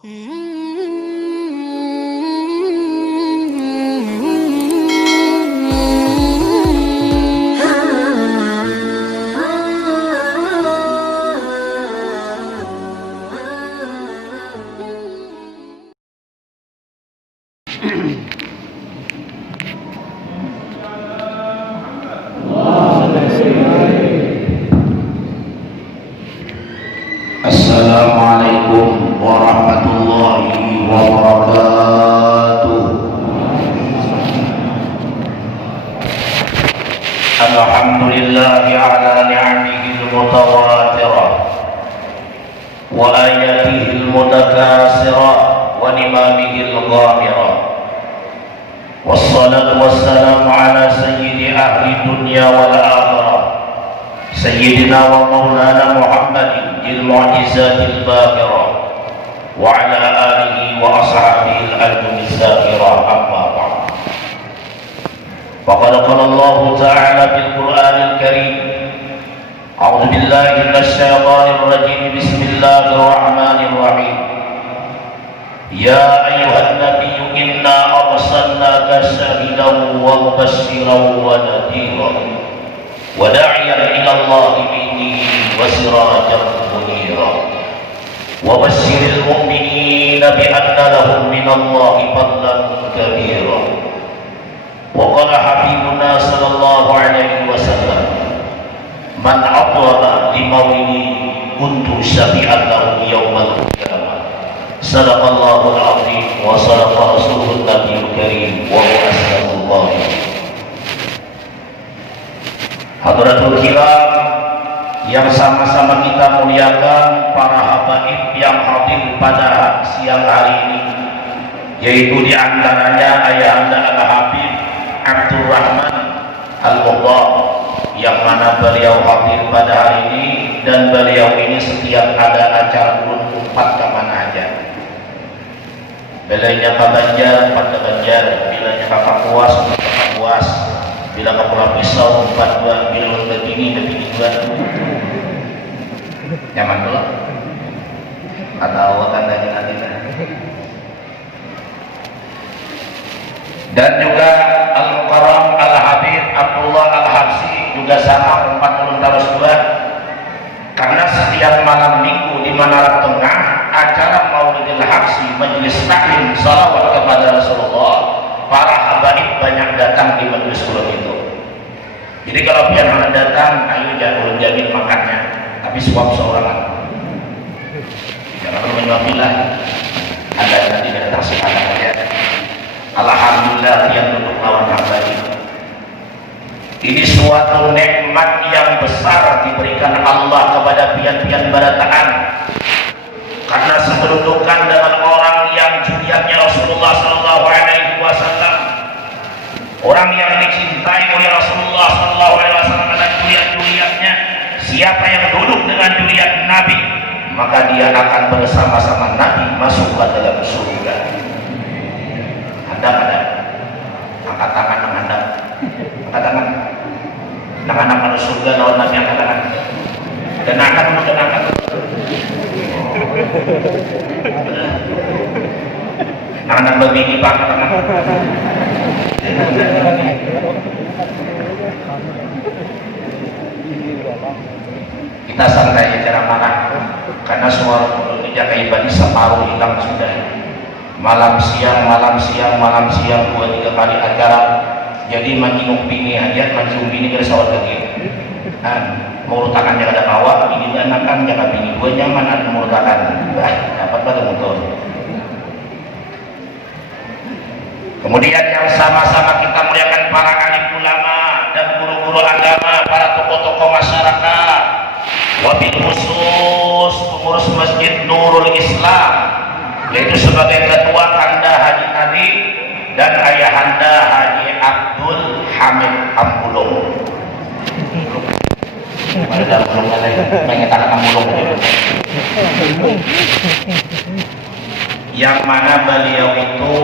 Assalamualaikum warahmatullahi wabarakatuh. Alhamdulillahi ala ni'amihi al-mutawatirah wa ayatihi al-mutakasirah wa nimamihi al-ghamirah. Wassalatu wassalamu ala sayyidi ahli dunya wal akhirah Sayyidina wa maulana Muhammadin jil mu'jizatil baghirah wa ala alihi wa ashabihi al-almi zakirah, amma ba'd. Faqad qala Allah ta'ala fil Qur'anil Karim, a'udzu billahi minasy syaithanir rajim, bismillahir rahmanir rahim. Ya ayyuhan nabiyyu inna arsalnaka syahidan wa mubasysyiran wa nadhiran وداعيا إلى الله بإذنه وسراجا منيرا وبشر المؤمنين بأن لهم من الله فضلا كبيرا. وقال حبيبنا صلى الله عليه وسلم من أطلب لمولده كنت شفيعا له يوم القيامة. صدق الله العظيم وصدق رسوله النبي الكريم وهو أسلم الله. Hadratul kiram yang sama-sama kita muliakan, para habaib yang hadir pada siang hari ini, yaitu diantaranya Ayahanda Al-Habib Abdul Rahman Al-Mubah, yang mana beliau hadir pada hari ini, dan beliau ini setiap ada acara Ulun 4 kemana aja. Belanya Pak Banjar, pada Banjar, bilanya Kakak Puas, Kakak Puas, bila kepala pisau 42, bila begini juga nyaman dulu ada awak tandanya nanti. Dan juga Al-Mukarram Al-Habib Abdullah Al-Habsi juga sama 40 tahun juga, karena setiap malam minggu di Menara Tengah acara Maulidil Habsi, majelis taklim salawat kepada Rasulullah, para habaib banyak datang di majelis kulon itu. Jadi kalau biar mana datang, ayo jangan jamin makannya, tapi suap seorang. Jangan perlu menyuapilah. Ada nanti datang sekarang ya. Alhamdulillah yang duduk lawan habaib. Ini suatu nikmat yang besar diberikan Allah kepada pian-pian barataan. Karena sekedudukan dengan orang yang juriatnya Rasulullah Sallallahu Alaihi Wasallam, orang yang dicintai oleh Rasulullah Sallallahu Alaihi Wasallam dan juriat-juriatnya. Siapa yang duduk dengan juriat Nabi, maka dia akan bersama-sama Nabi masuk ke dalam surga. Anda ada angkat tangan, Anda angkat tangan, anak-anak masuk surga lawan Nabi, angkat tangan, dan angkat dulu, dan angkat dulu. Anak begini Pak, kita santai cara mana, karena semua ini jaga ibadah separuh hilang sudah. Malam siang 2-3 kali acara, jadi makin upini hajat, makin upini bersawat lagi. Murutakan jaga kawa, ini anakan jaga bini gue nyaman, ada murutakan baik, dapat pada motor. Kemudian yang sama-sama kita muliakan para alim ulama dan guru-guru agama, para tokoh-tokoh masyarakat, wabil khusus pengurus Masjid Nurul Islam, yaitu sebagai ketua Kanda Haji Nabi dan Ayahanda Haji Abdul Hamid Ambulung. Pada belum ada mengatakan mulung, yang mana beliau itu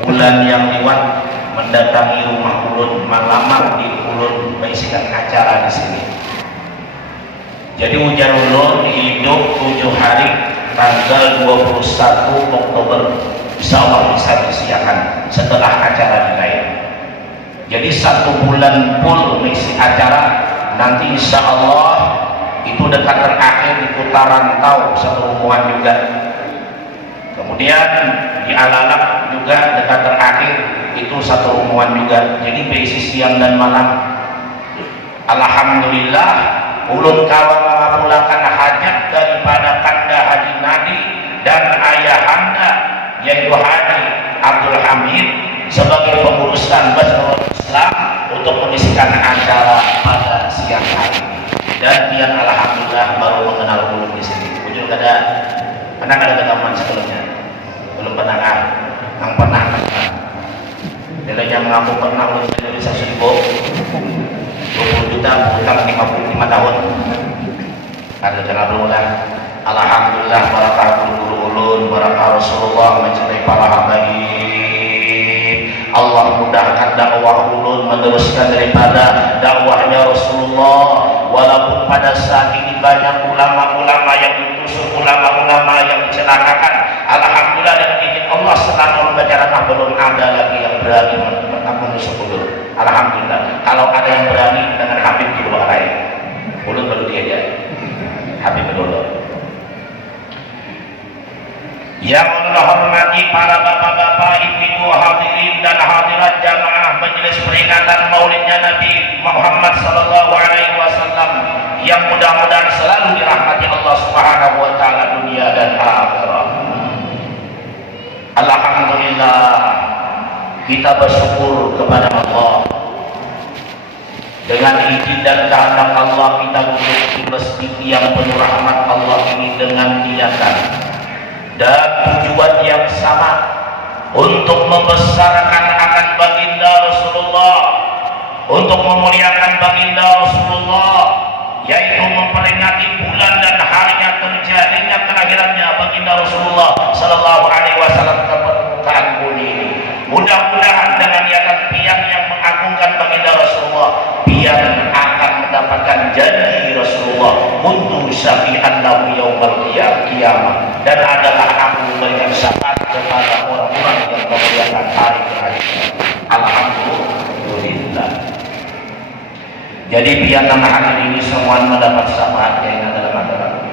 bulan yang lewat mendatangi rumah ulun, melamar di ulun mengisikan acara di sini. Jadi ujar ulun hidup 7 hari tanggal 21 Oktober insya Allah bisa disiarkan setelah acara dimulai. Jadi 1 bulan full mengisi acara, nanti insya Allah itu dekat terakhir di putaran tahu satu rombongan juga. Kemudian di Alalak juga dekat terakhir itu satu rombongan juga. Jadi berisi siang dan malam. Alhamdulillah ulun kawan mengabulkan hajat daripada kanda Haji Nadi dan ayahanda yaitu Haji Abdul Hamid sebagai pengurusan Basrul Islam untuk mengisikan acara pada siang hari. Dan dia alhamdulillah baru mengenal ulun di sini. Ujung pernah ada teman sebelumnya? Belum pernah yang pernah. Nilainya mengaku pernah ulun Indonesia 20 juta utang 55 tahun. Ada jalan berulang. Alhamdulillah barakah guru ulun, barakah Rasulullah mencintai para habaib. Allah mudahkan dakwah ulun meneruskan daripada dakwahnya Rasulullah. Walaupun pada saat ini banyak ulama-ulama yang ditusuk, ulama-ulama yang dicelakakan, alhamdulillah dengan izin Allah selama membaca ramah belum ada lagi yang berani menusuk ulun. Alhamdulillah. Kalau ada yang berani dengan Habib dulu lain, ulun baru dia aja. Habib dulu. Yang Allah hormati para bapak-bapak, ibu-ibu, hadirin dan hadirat jamaah majelis peringatan Maulidnya Nabi Muhammad sallallahu alaihi wasallam yang mudah-mudahan selalu dirahmati Allah Subhanahu wa taala dunia dan akhirat. Alhamdulillah kita bersyukur kepada Allah. Dengan izin dan kehendak Allah kita duduk di masjid yang penuh rahmat Allah ini dengan niatan dan tujuan yang sama untuk membesarkan akan baginda Rasulullah, untuk memuliakan baginda Rasulullah, yaitu memperingati bulan dan harinya terjadinya kelahirannya baginda Rasulullah sallallahu alaihi wasallam ke permukaan bumi ini. Mudah-mudahan dengan niatan pian yang mengagungkan baginda Rasulullah, pian akan mendapatkan janji Rasulullah untuk syafi'an lahu yaumal qiyamah, dan adalah aku memberikan syafaat kepada orang-orang yang memuliakan hari kelahiran. Alhamdulillah. Jadi pian dan hadir ini semua mendapat syafaat yang ada dalam agama.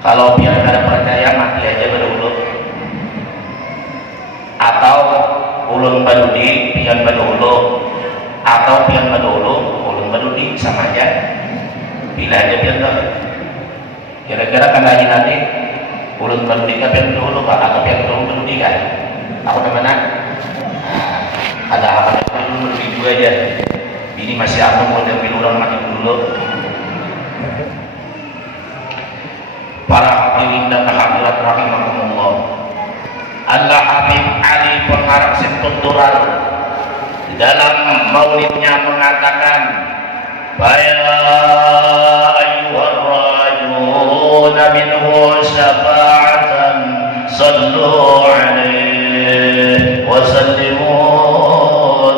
Kalau pian ada percaya mati aja dulu, atau ulun badudi pian badulu, atau pian badulu ulun badudi, sama aja. Bila aja pian dulu. Kira-kira kan lagi nanti ulun badudi kan pian badulu pak, atau pian badudi kan? Aku mana? Nah, ada apa? Ulun badudi juga aja. Ini masih aku mau ambil orang mati dulu. Para hadirin dan hadirat rahimahumullah. Allah Habib Ali Pengarap Sentutural dalam maulidnya mengatakan, ya ayyuhar rajuna minhu syafa'atan sallu alaihi wa sallimu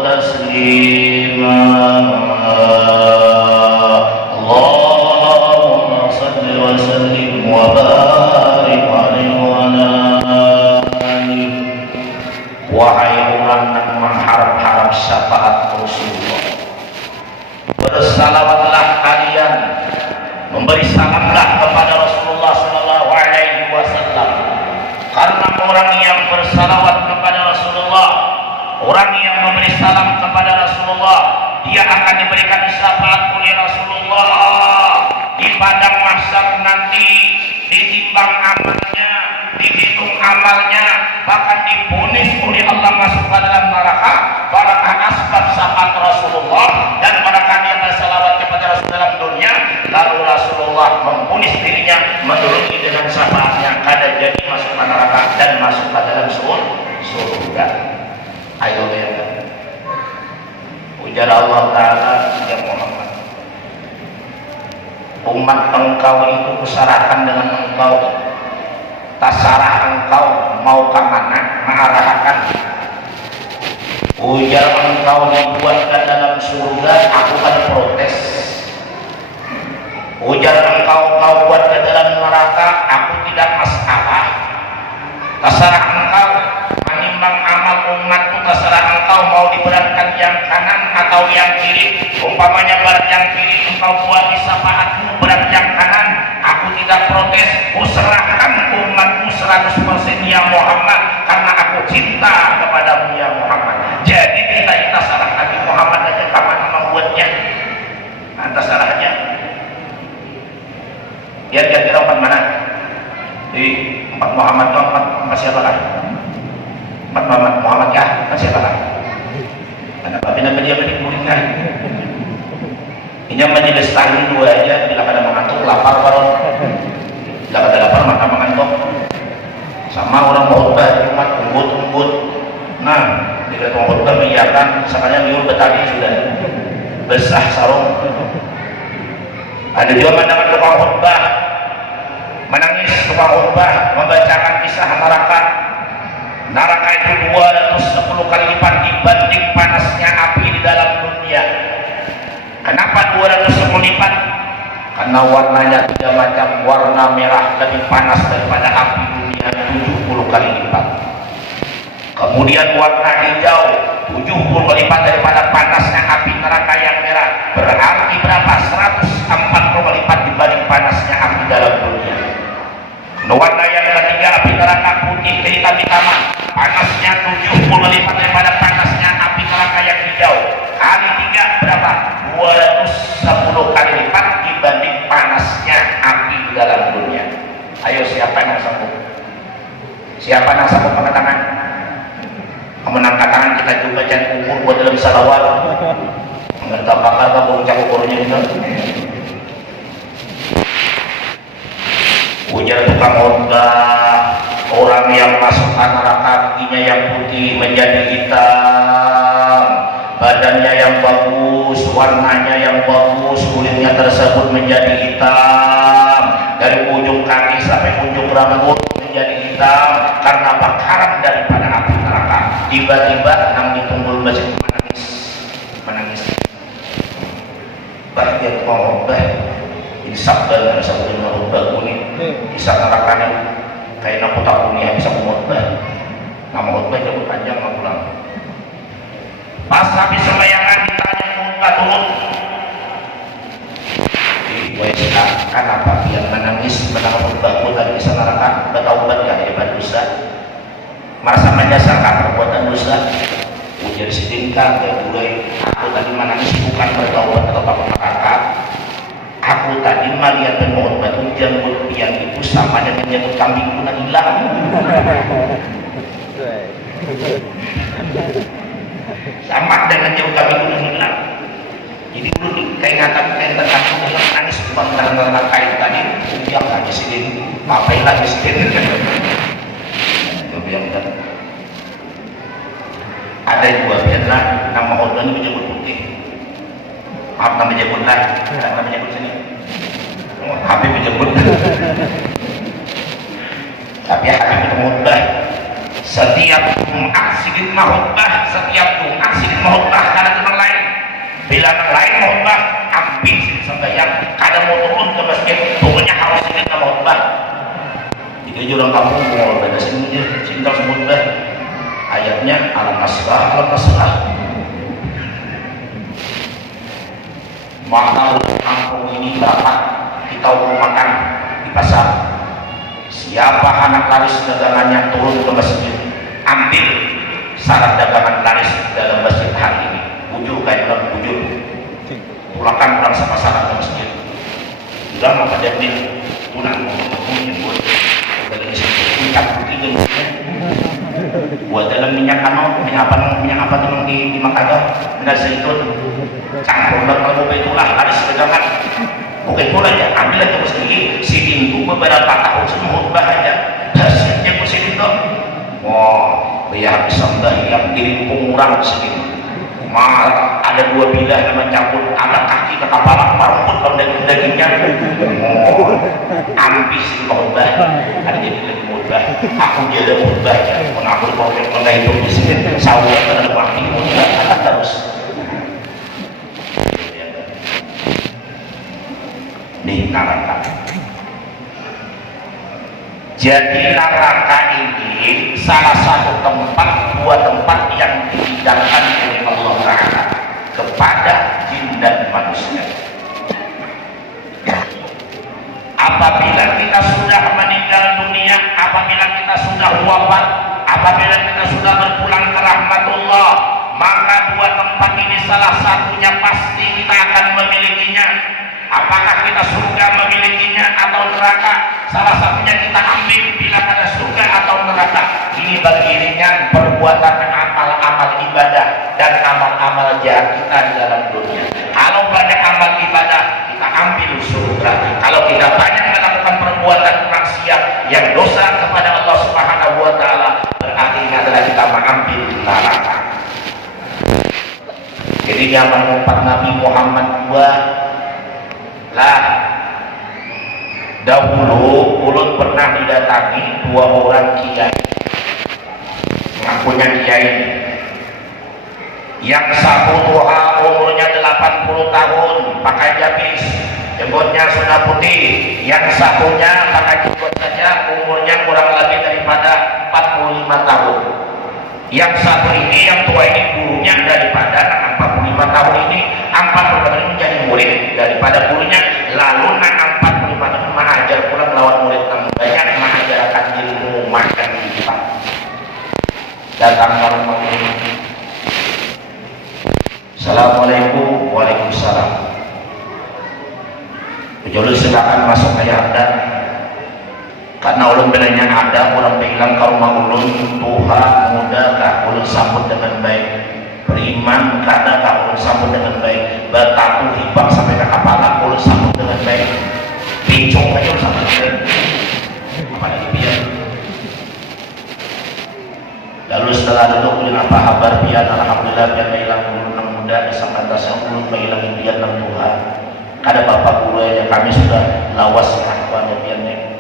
taslima. Allahumma salli wa sallim wa barik alaihi wa ala. Wahai orang yang mengharap-harap syafaat Rasulullah, bersalawatlah kalian, memberi salamlah kepada Rasulullah sallallahu alaihi wasallam. Karena orang yang bersalawat kepada Rasulullah, orang yang memberi salam kepada Rasulullah, dia akan diberikan syafaat oleh Rasulullah di padang mahsyar nanti, ditimbang amalnya, dihitung amalnya, bahkan divonis oleh Allah masuk ke dalam neraka. Barakah asbab syafaat Rasulullah dan barakah dia bersalawat kepada Rasul dalam dunia, lalu Rasulullah memvonis dirinya menuruni dengan syafaatnya kada jadi masuk ke neraka dan masuk ke dalam surga. Ayo lihat ujar Allah Ta'ala, ya Muhammad, umat engkau itu kuserahkan dengan engkau, tasarah engkau mau ke mana mengarahkan. Ujar engkau dibuat ke dalam surga, aku kan protes. Ujar engkau buat ke dalam neraka, aku kuserahkan umatmu 100% ya Muhammad, karena aku cinta kepadamu ya Muhammad. Jadi kita salah Nabi Muhammad aja, kapan membuatnya atas salahnya. Ya kira-kira empat mana? Empat Muhammad itu empat siapa lah? Empat Muhammad ya, empat siapa lah? Karena Nabi dia menikulikan. Ini majelis tahli dua aja, bila ada mengantuk lapar baru, bila ada lapar maka mengantuk. Sama orang khutbah di rumah umbut. Nah, bila tukang khutbah menyiapkan, misalnya liur Betawi sudah besar sarung. Ada juga pandangan tukang khutbah menangis, tukang khutbah membacakan kisah neraka. Neraka itu 210 kali lipat dibanding panasnya api di dalam dunia. Kenapa 210 lipat? Karena warnanya 3 macam. Warna merah lebih panas daripada api dunia 70 kali lipat. Kemudian warna hijau 70 kali lipat daripada panasnya api neraka yang merah. Berarti berapa? 140 kali lipat dibanding panasnya api dalam dunia. Warna yang ketiga api neraka putih hitam, panasnya 70 kali lipat daripada panasnya api neraka yang hijau. Kali 3 berapa? 210 kali lipat dibanding panasnya api di dalam dunia. Ayo siapa yang sanggup? Siapa yang sanggup angkat tangan? Kamu angkat tangan, kita coba cari ukur buat dalam salawat. Mengerti apakah kamu cari ukurnya itu? Ujar tukang khutbah, orang yang masuk neraka kakinya yang putih menjadi hitam, badannya yang bagus, warnanya yang bagus, kulitnya tersebut menjadi hitam, dari ujung kaki sampai ujung rambut menjadi hitam karena bakaran daripada api neraka. Tiba-tiba nang di tunggul masjid menangis. Bahagia tukang khutbah. Ini sabda yang saya beri khutbah ini kisah nerakanya kayak nak tak punya bisa khutbah. Nama khutbah jauh panjang nggak pulang. Pas habis sembayangan ditanya muka turun. Kenapa yang menangis menangis khutbahku tadi kisah neraka bertaubat gak hebat dosa? Merasa menyesal perbuatan dosa? Ujar sidingkan kayak mulai aku tadi menangis bukan bertaubat atau takut neraka. Aku tadi melihat penghormat hujan yang itu sama dengan nyebut kambing pun hilang. Sama dengan nyebut kambing pun hilang. Jadi dulu keingatan aku dengan nangis bukan karena kain tadi yang lagi sidin, ngapain lagi sidin? Ada juga biarlah nama khutbah menyebut putih. Maaf nama menyebut lah, nama menyebut sini. Habib menyebut. Tapi Habib itu khutbah. Setiap Jumat sidin khutbah, setiap Jumat sidin khutbah karena teman lain. Bila teman lain khutbah, ambil sidin sembahyang. Kadang mau turun ke masjid, pokoknya harus sidin khutbah. Jika orang kampung mau beda sini aja, cinta khutbah. Ayatnya alam nasrah. Maka kampung ini dapat kita makan di pasar. Siapa anak laris dagangannya turun ke masjid, ambil syarat dagangan laris dalam masjid hari ini. Bujur kayak orang bujur, pulangkan orang sama syarat ke masjid. Sudah maka jadi tunang buat dalam minyak putih buat dalam minyak apa tuh di Makassar, minyak zaitun. Campur dan kalau itulah harus pegangan bukan pula ya ambil aja meski sidin itu beberapa tahun semua bahaya hasilnya musim itu biar bisa yang kirim pengurang sidin ada 2 bilah yang mencampur ada kaki ke kepala parut kalau dagingnya ambis khutbah ada jadi lagi khutbah aku jadi khutbah ya aku kalau itu di sini sawah ada waktu khutbah terus di neraka. Jadi neraka ini salah satu tempat, 2 tempat yang dihidangkan oleh Allah Ta'ala kepada jin dan manusia. Apabila kita sudah wafat, apabila kita sudah berpulang ke rahmatullah, maka dua tempat ini salah satunya pasti kita akan memilikinya. Apakah kita surga memilikinya atau neraka? Salah satunya kita ambil bila ada surga atau neraka. Ini bagi ringan perbuatan amal-amal ibadah dan amal-amal jahat kita di dalam dunia. Kalau banyak amal ibadah, kita ambil surga. Kalau kita banyak melakukan perbuatan maksiat yang dosa kepada Allah Subhanahu wa taala, berarti ini adalah kita mengambil neraka. Jadi zaman umpat Nabi Muhammad lah, dahulu ulun pernah didatangi dua orang kiai, ngakunya kiai. Yang satu tua umurnya 80 tahun, pakai japis, jenggotnya sudah putih. Yang satunya pakai jenggot saja, umurnya kurang lebih daripada 45 tahun. Yang satu ini, yang tua ini gurunya daripada 45 tahun ini, 45 tahun ini menjadi murid daripada gurunya. Lalu 45 tahun mengajar pula melawan murid yang banyak, mengajarkan ilmu makan lipat. Datang orang mengundi. Assalamualaikum. Waalaikumsalam. Penjual silakan masuk ayah Anda. Karena ulun benarnya ada orang bilang kalau mau ulun Tuhan muda kah ulun sambut dengan baik, beriman kada kah ulun sambut dengan baik, bertatu hibak sampai ke kepala ulun sambut dengan baik, pincung aja ulun sambut dengan baik. Apalagi biar. Lalu setelah duduk ulun apa kabar biar, alhamdulillah biar hilang ulun yang muda sampai atas ulun menghilangin biar yang Tuhan. Kada bapak guru ya kami sudah lawas kahwan biarnya.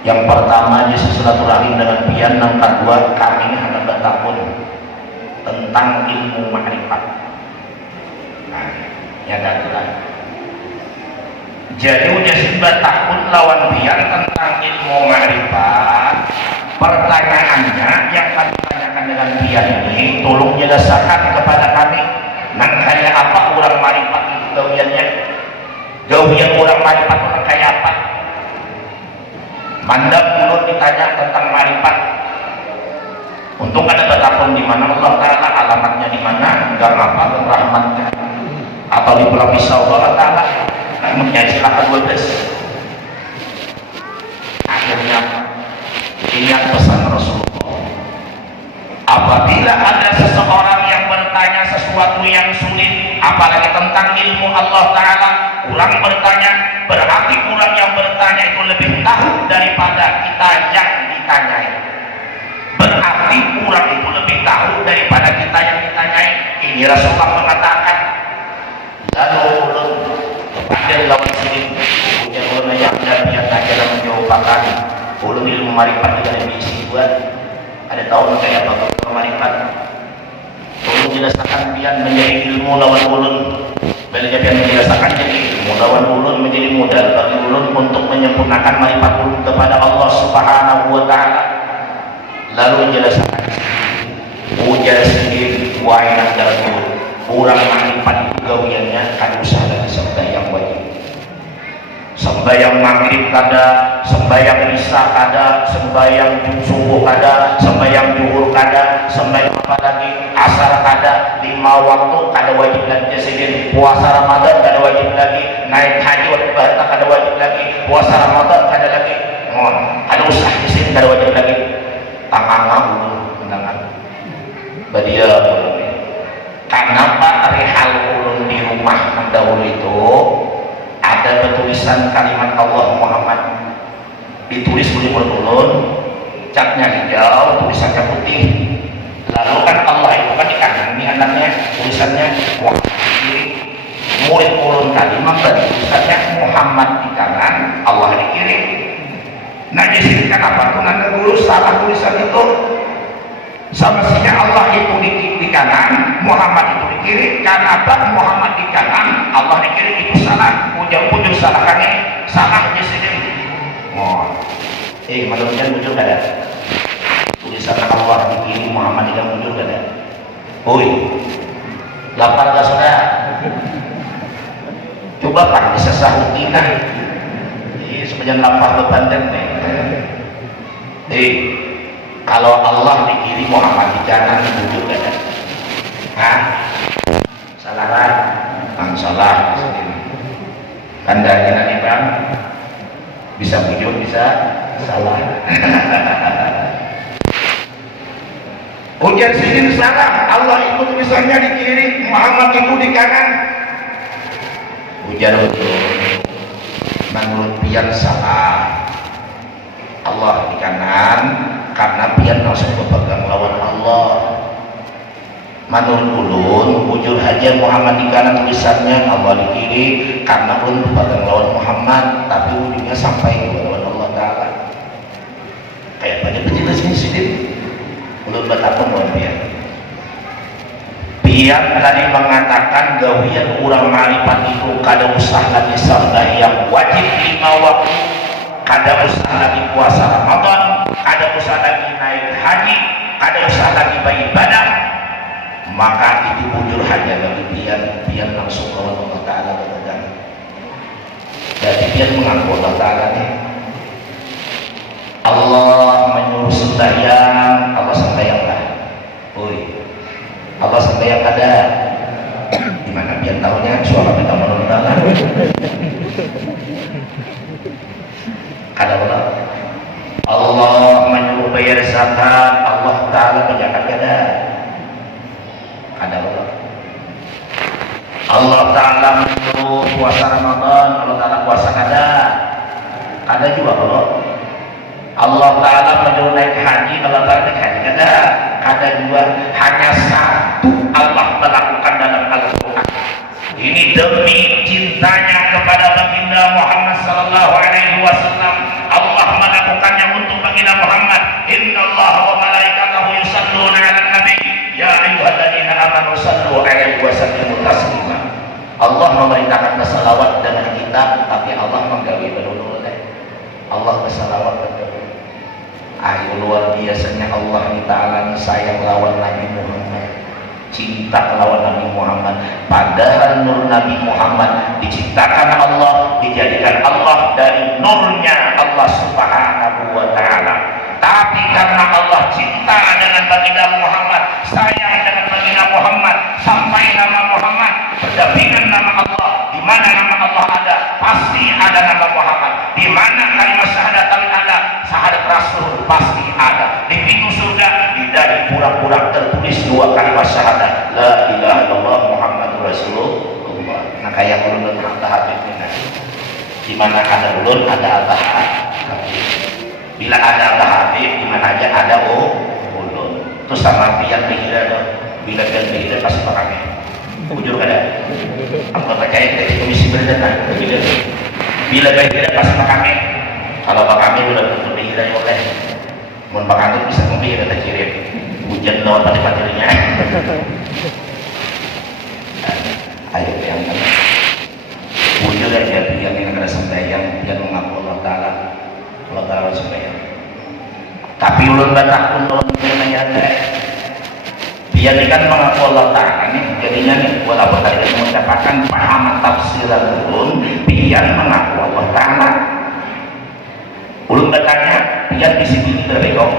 Yang pertama dia silaturahim dengan pian, yang kedua kami akan bertakun tentang ilmu makrifat. Nah, ya adalah. Jadi udah bertakun lawan pian tentang ilmu makrifat. Pertanyaannya yang kami tanyakan dengan pian ini, tolong jelaskan kepada kami. Nang kayak apa orang makrifat itu gawiannya? Gawian orang makrifat itu kayak apa? Mandap ulun ditanya tentang marifat. Untung ada bertakun di mana Allah Taala, alamatnya di mana, enggak apa rahmatnya, atau di pulau pisau Allah Taala. Namunnya silakan 12. Akhirnya ingat pesan Rasulullah. Apabila ada seseorang yang bertanya sesuatu yang sulit, apalagi tentang ilmu Allah Taala, orang bertanya, berarti orang yang bertanya itu lebih tahu daripada kita yang ditanyai. Berarti orang itu lebih tahu daripada kita yang ditanyai. Ini Rasulullah mengatakan. Lalu ulun kepada lawan sini, punya ulun yang dan dia tanya dan menjawabkan. Ulun ilmu marifat juga lebih isi buat. Ada tahu kayak apa ilmu marifat? Ulun jelaskan biar menjadi ilmu lawan ulun. Beliau yang menjelaskan jadi ilmu lawan ulun menjadi modal bagi ulun untuk menyempurnakan marifat ulun kepada Allah Subhanahu wa taala. Lalu menjelaskan ujar sendiri wainak dalam kurang marifat itu gawiannya kan usaha dan sembahyang wajib. Sembahyang maghrib kada, sembahyang isya kada, sembahyang subuh kada, sembahyang zuhur kada, sembahyang apa lagi asar kada, 5 waktu kada wajib lagi sendiri, puasa Ramadan kada wajib lagi, naik haji wajib harta kada wajib lagi, puasa Ramadan kada lagi, ada usaha di sini kada wajib lagi. Tangan undangan badia kenapa rihal ulun di rumah dahulu itu ada bertulisan kalimat Allah Muhammad, ditulis oleh ulun, catnya hijau, tulisannya putih. Lalu kan Allah itu kan di kanan, ini anaknya tulisannya Muhammad. Murid ulun tadi memberi tulisannya Muhammad di kanan, Allah di kiri. Nah di sini kenapa tuh nanda guru salah tulisan itu? Semestinya Allah itu di kanan, Muhammad itu di kiri. Kenapa Muhammad di kanan, Allah di kiri? Itu salah. Ujung-ujung salah kan ini, salah di sini. Manusia muncul kada? Tulisan Allah di kiri, Muhammad di kanan muncul kada? Lapar gak sudah? Coba kan bisa sahuti kan? Sepanjang lapar bebandan nih. Kalau Allah di kiri, Muhammad di kanan, bujur kan? Hah? Salah kan? Salah. Kandangnya nanti bang, bisa bujur, bisa salah. Ujian sini salah, Allah itu tulisannya di kiri, Muhammad itu di kanan. Ujian menurut pian salah, Allah di kanan karena pian langsung berpegang lawan Allah. Menurut ulun bujur haja Muhammad di kanan tulisannya, Allah di kiri karena ulun berpegang lawan Muhammad, tapi ujungnya sampai lawan Allah Ta'ala. Kayak banyak penjelasan sedikit ulun betapa lawan pian tadi mengatakan gawian urang marifat itu kada usah lagi salat yang wajib 5 waktu, kada usah lagi puasa Ramadan, kada usah lagi naik haji, kada usah lagi beribadah, maka itu bujur hanya bagi pian langsung lawan Allah Ta'ala berpegang. Jadi pian mengaku Allah Ta'ala nih, Allah menyuruh sembahyang, Allah sembahyanglah. Allah sembahyang ada. Gimana pian tahunya suara kita menurut Allah? Ada Allah. Allah menyuruh bayar zakat, Allah Ta'ala berzakat ada. Ada Allah. Allah Ta'ala menyuruh puasa Ramadan, Allah Ta'ala puasa ada. Ada juga Allah. Allah Ta'ala menyuruh naik haji, Allah Ta'ala naik haji ada. Ada dua, hanya satu Allah melakukan dalam Al-Quran. Ini demi cintanya kepada baginda Muhammad sallallahu alaihi wasallam, Allah melakukannya untuk baginda Muhammad. Innallaha wa malaikatahu yusholluna 'alan nabi ya ayyuhalladzina amanu shallu 'alaihi wa sallimu taslima. Allah memerintahkan bersalawat dengan kita, tapi Allah menggawe belulul. Allah bersalawat betul. Ayo luar biasanya Allah Ta'ala sayang lawan Nabi Muhammad, cinta lawan Nabi Muhammad. Padahal nur Nabi Muhammad diciptakan Allah, dijadikan Allah dari nurnya Allah Subhanahu wa Ta'ala. Tapi karena Allah cinta dengan baginda Muhammad, sayang dengan baginda Muhammad, sampai nama Muhammad berdampingan nama Allah. Di mana nama Allah ada, pasti ada nama Muhammad. Di mana kalimat syahadat ada, syahadat Rasul pasti ada. Di pintu surga tidak pura-pura tertulis 2 kalimat syahadat, la ilaha illallah Muhammadur Rasulullah. Nah kayak ulun al-tahajud ini, di mana ada ulun ada al-tahajud. Bila ada al-tahajud, di mana aja ada ulun. Terus sama pian behira, bila pian behira pasti pakai bujur kada. Aku percaya dari komisi berdana bila behira pasti pakai. Kalau pakai udah betul behira ya oleh. Mun pakai bisa membehira tak kirim hujan lawan pada materinya. Ayo yang kan bujur aja yang kada sembahyang, yang mengaku Allah Ta'ala, Allah Ta'ala sembahyang. Tapi ulun batak pun ulun menanya dia kan mengaku Allah Ta'ala nih, jadinya nih walaupun tadi mengucapkan pahaman tafsiran ulun, dia mengaku Allah Ta'ala. Ulun bertanya, dia di sini berbekong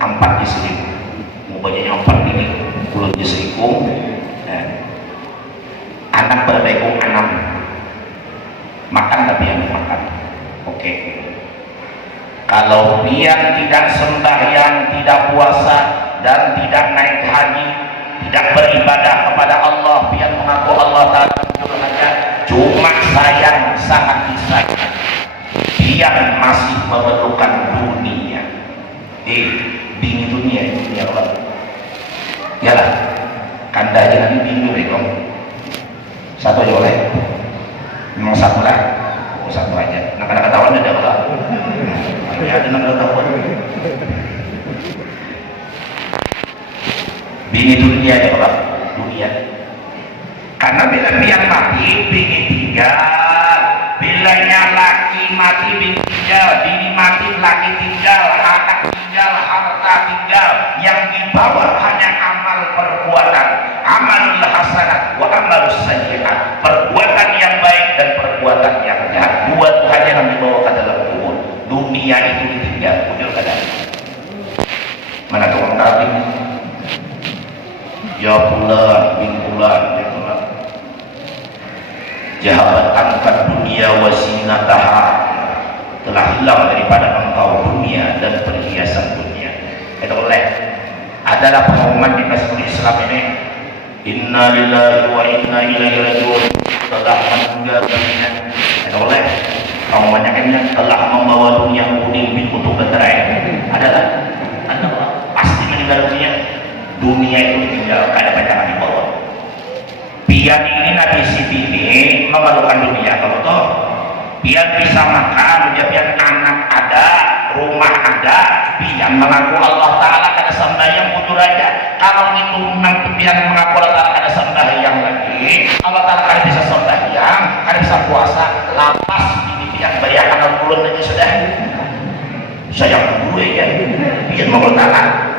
4 di sini, mau banyaknya 4 ini, ulun di selingkuh, anak berbekong 6, makan tapi yang makan, oke. Kalau dia tidak sembahyang, tidak puasa, dan tidak naik haji, tidak beribadah kepada Allah, dia mengaku Allah Ta'ala cuma sayang, sangat disayang, dia masih memerlukan dunia. Bini dunia itu ya Allah. Yalah, kandanya nanti bingung deh kong. Satu aja boleh. Memang satu lah. Satu aja. Nah kadang ketahuan ada apa? Ya ada nang ketahuan. Bini dunia ya Allah, dunia. Karena bila dia mati, bini tinggal. Bilanya laki mati, bini tinggal. Bini mati, laki tinggal. Anak tinggal, harta tinggal. Yang dibawa hanya amal perbuatan. Amalul hasanat wa amalus sayyi'at. Perbuatan yang baik dan perbuatan yang jahat. Dua hanya yang dibawa ke dalam kubur. Dunia itu ditinggal. Betul kadang. balik. Ya fulan bin fulan, ya fulan, jahabat angkat dunia wasinataha, telah hilang daripada engkau dunia dan perhiasan dunia. Itu oleh adalah pengumuman di masjid Islam ini. Inna lillahi wa inna ilaihi rajiun, telah meninggal dunia. Itu oleh pengumumannya kan telah membawa dunia kuning bin untuk bercerai. Adalah pasti meninggal dunia. Dunia itu ditinggal, ada banyak di bawah. Biar ini nanti si bini memerlukan dunia, kalau toh biar bisa makan, biar anak ada, rumah ada, biar mengaku Allah Ta'ala kada sembahyang bujur aja. Kalau itu biar mengaku Allah Ta'ala kada sembahyang lagi, Allah Ta'ala kada bisa sembahyang, kada bisa puasa, lapas ini biar bayarkan bulan aja sudah. Sayang dulu ya, biar mengaku Ta'ala.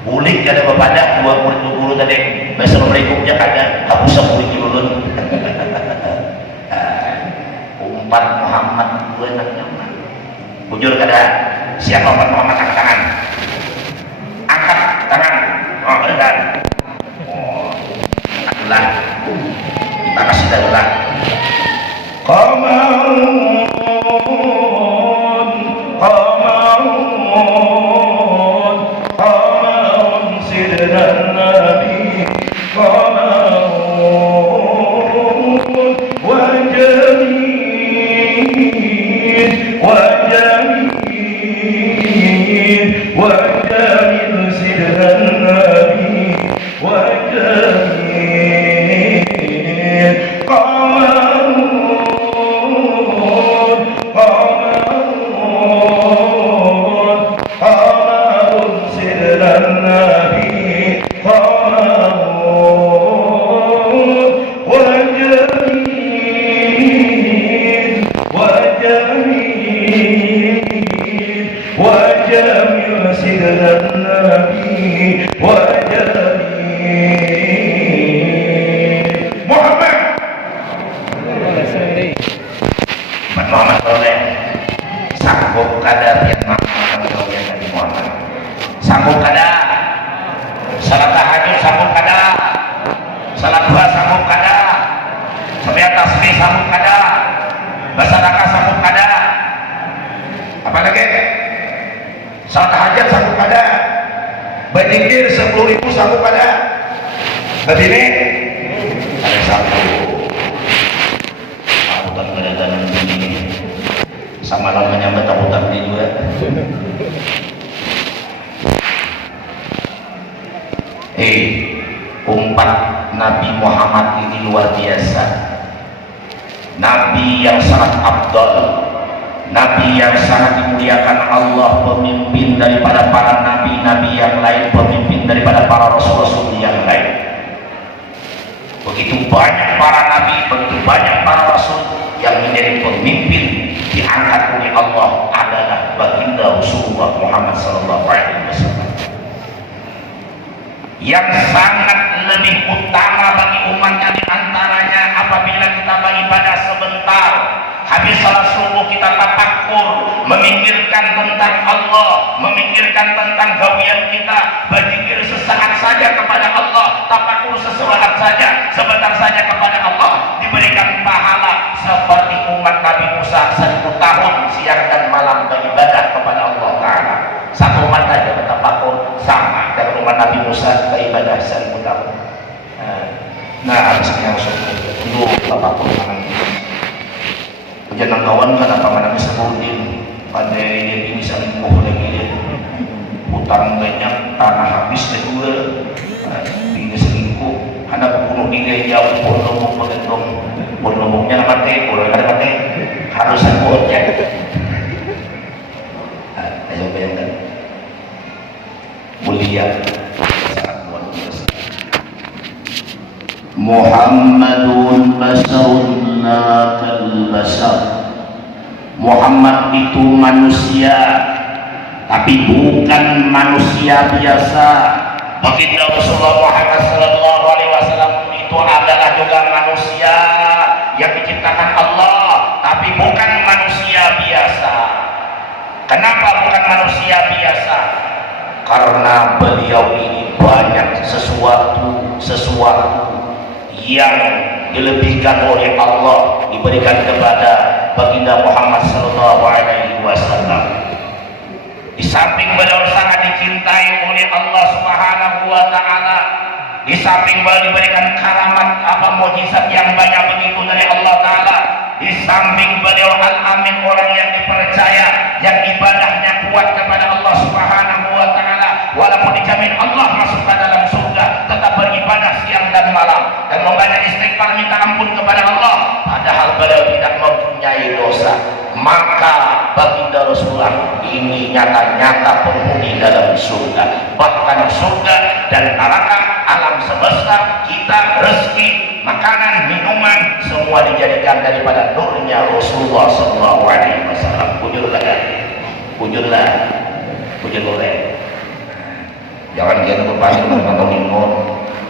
Bulik kada bepadah dua guru tadi Assalamualaikumnya kada hapus sepuluh kilolun. Umpat Muhammad gue nanya bujur kada siapa umpat Muhammad angkat tangan, angkat tangan. Oh benar, oh adalah kita kasih darurat Qamarun sidran nabi Qamarun wa jamil sidran nabi wa jamil Qamarun sidran nabi Qamarun wa jamil sidran nabi wa jamil Muhammad oleh sanggup kada yang makan yang Nabi Muhammad, sanggup kada salat tahajud, sanggup kada salat duha, sanggup kada sampai tasbih, sanggup kada bersedekah, sanggup kada apalagi salat tahajud, sanggup kada berzikir 10.000, sanggup kada begini ada sanggup akutan kedatangan ini sama namanya betah-betah di juga. Umpat Nabi Muhammad ini luar biasa. Nabi yang sangat abdal, Nabi yang sangat dimuliakan Allah, pemimpin daripada para nabi-nabi yang lain, pemimpin daripada para rasul-rasul yang lain. Begitu banyak para nabi, begitu banyak para rasul yang menjadi pemimpin diangkat oleh Allah adalah baginda Rasulullah Muhammad SAW, yang sangat lebih utama bagi umatnya. Di antaranya apabila kita beribadah sebentar, habis salat subuh kita tafakkur, memikirkan tentang Allah, memikirkan tentang gawian kita, berzikir sesaat saja kepada Allah, tafakkur sesaat saja, sebentar saja kepada Allah, diberikan pahala seperti umat Nabi Musa 1000 tahun siang dan malam beribadah kepada Allah Ta'ala. Satu umat saja bertafakkur sama dengan umat Nabi Musa beribadah 1000 tahun. Nah harusnya dulu tafakkur dengan jangan kawan kenapa mana bisa berdin pada ini selingkuh lagi, hutang banyak, tanah habis kedua, ini selingkuh, anak bunuh diri jauh, pun lomboknya mati, pun ada mati, harus akuatnya. Ayo bayangkan, mulia, sangat luar biasa. Muhammadun basarun la kal basar. Muhammad itu manusia, tapi bukan manusia biasa. Baginda Rasulullah Muhammad SAW itu adalah juga manusia yang diciptakan Allah, tapi bukan manusia biasa. Kenapa bukan manusia biasa? karena beliau ini banyak sesuatu yang dilebihkan oleh Allah diberikan kepada baginda Muhammad sallallahu alaihi wasallam. Di samping beliau sangat dicintai oleh Allah Subhanahu wa taala, di samping beliau diberikan karamat mukjizat yang banyak begitu dari Allah taala, di samping beliau al-amin, orang yang dipercaya, yang ibadahnya kuat kepada Allah Subhanahu wa taala, walaupun dijamin Allah masuk ke dalam surga, tetap beribadah siang dan malam dan membanyak istighfar minta ampun kepada Allah, padahal beliau tidak mempunyai dosa. Maka baginda Rasulullah ini nyata-nyata penghuni dalam surga. Bahkan surga dan neraka, alam semesta, kita, rezeki, makanan, minuman, semua dijadikan daripada nurnya Rasulullah sallallahu alaihi wasallam. Bujurlah kan? Bujur boleh. Jangan kita berpaling mengatakan nur,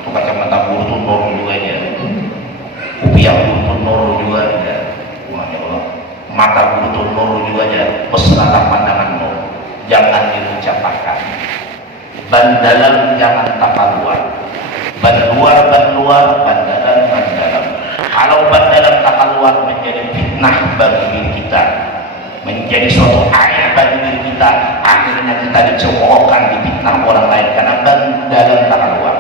itu kacamata guru tuh nur juga aja. Upiah guru tuh nur juga aja. Masya Allah. Mata guru tuh nur juga aja. Mesralah pandanganmu, jangan diucapkan. Ban dalam jangan tapaluan. Ban luar, ban dalam. Kalau ban dalam tapaluan menjadi fitnah bagi diri kita, menjadi suatu aib bagi diri kita, akhirnya kita dicemoohkan, difitnah orang lain karena ban dalam tapaluan.